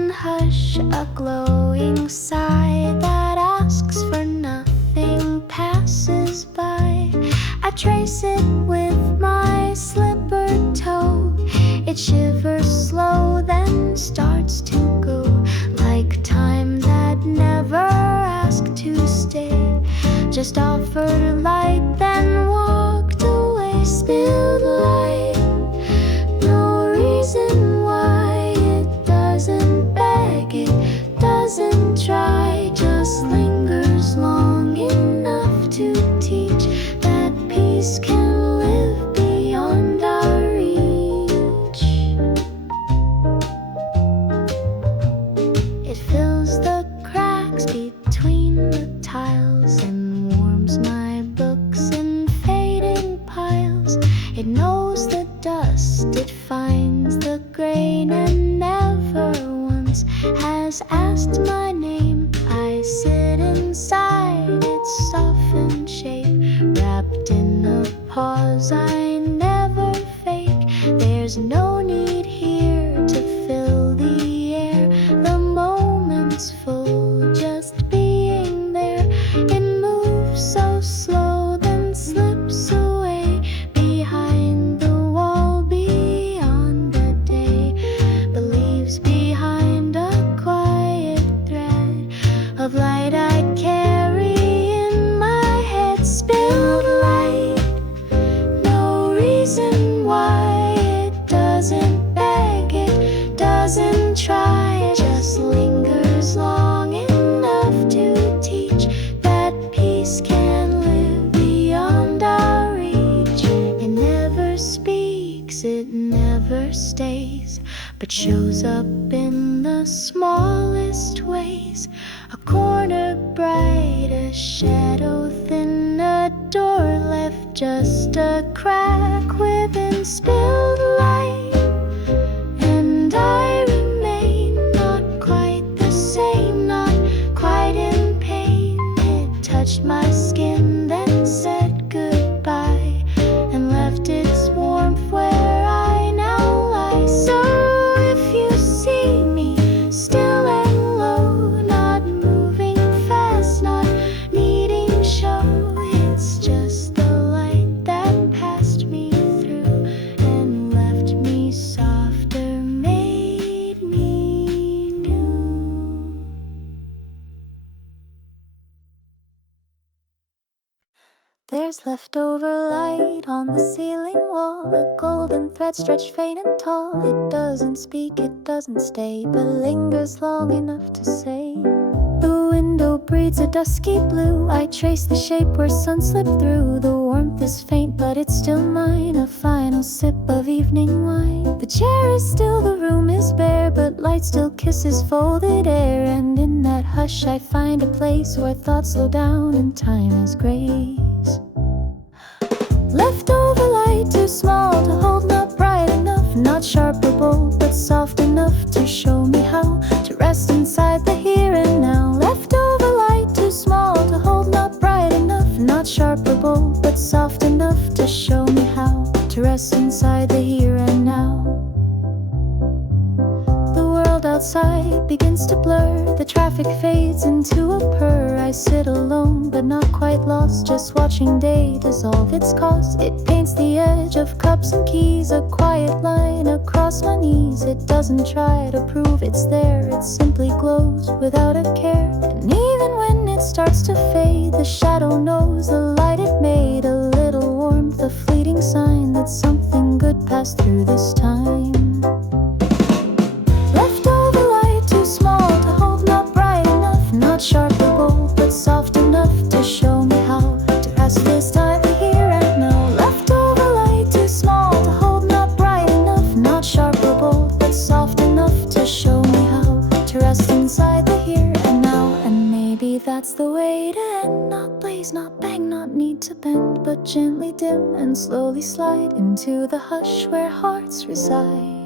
in hush, a glowing sigh that asks for nothing passes by. I trace it with my slipper toe. It shivers slow, then starts to go, like time that never asked to stay. Just offered light, then walked away. Spilled light, no reason why. It doesn't beg, it doesn't try, just lingers long enough to teach that peace can live beyond our reach. It fills the cracks between the tiles and warms my books in fading piles. It knows the dust, it finds the grain, and never once has asked my name. I sit inside its softened shape, wrapped in a pause I never fake. There's no need here to fill the air. The moment's full, just being there. It moves so slow, then slips away behind the wall, beyond the day, but leaves behind a quiet thread of light I carry in my head. Spilled light, no reason why. It doesn't beg, it doesn't try, it just lingers long enough to teach that peace can live beyond our reach. It never speaks, it never stays, but shows up in the smallest ways. A corner bright, a shadow thin, a door left just a crack within. Spilled light, and I remain not quite the same, not quite in pain. It touched my skin, then said goodbye, and left its warmth where I now lie. So if you see me still and low, not moving fast, not needing show, it's just the light that passed me through and left me softer, made me new. There's leftover light on the ceiling wall, a golden thread stretched faint and tall. It doesn't speak, it doesn't stay, but lingers long enough to say. The window breathes a dusky blue. I trace the shape where sun slipped through. The warmth is faint, but it's still mine. A final sip of evening wine. The chair is still, the room is bare, but light still kisses folded air. And in that hush I find a place where thoughts slow down and time has grace. Leftover light, too small to hold, not bright enough, not sharp or bold, but soft enough to show me how to rest inside the here and now. Leftover light, too small to hold, not bright enough, not sharp or bold, but soft enough to show me how to rest inside the here and now. The world outside begins to blur, the traffic fades into a purr. I sit alone but not quite lost, just watching day dissolve its cost. It paints the edge of cups and keys, a quiet line across my knees. It doesn't try to prove it's there, it simply glows without a care. And even when it starts to fade, the shadow knows the light it made. A little warmth, a fleeting sign that something good passed through this time. Leftover light, too small to hold, not bright enough, not sharp or bold, but soft enough to show me how to rest this time here and now. Leftover light, too small to hold, not bright enough, not sharp or bold, but soft enough to show me how to rest inside the here and now. And maybe that's the way to end, not blaze, not bang, not need to bend, but gently dim and slowly slide into the hush where hearts reside.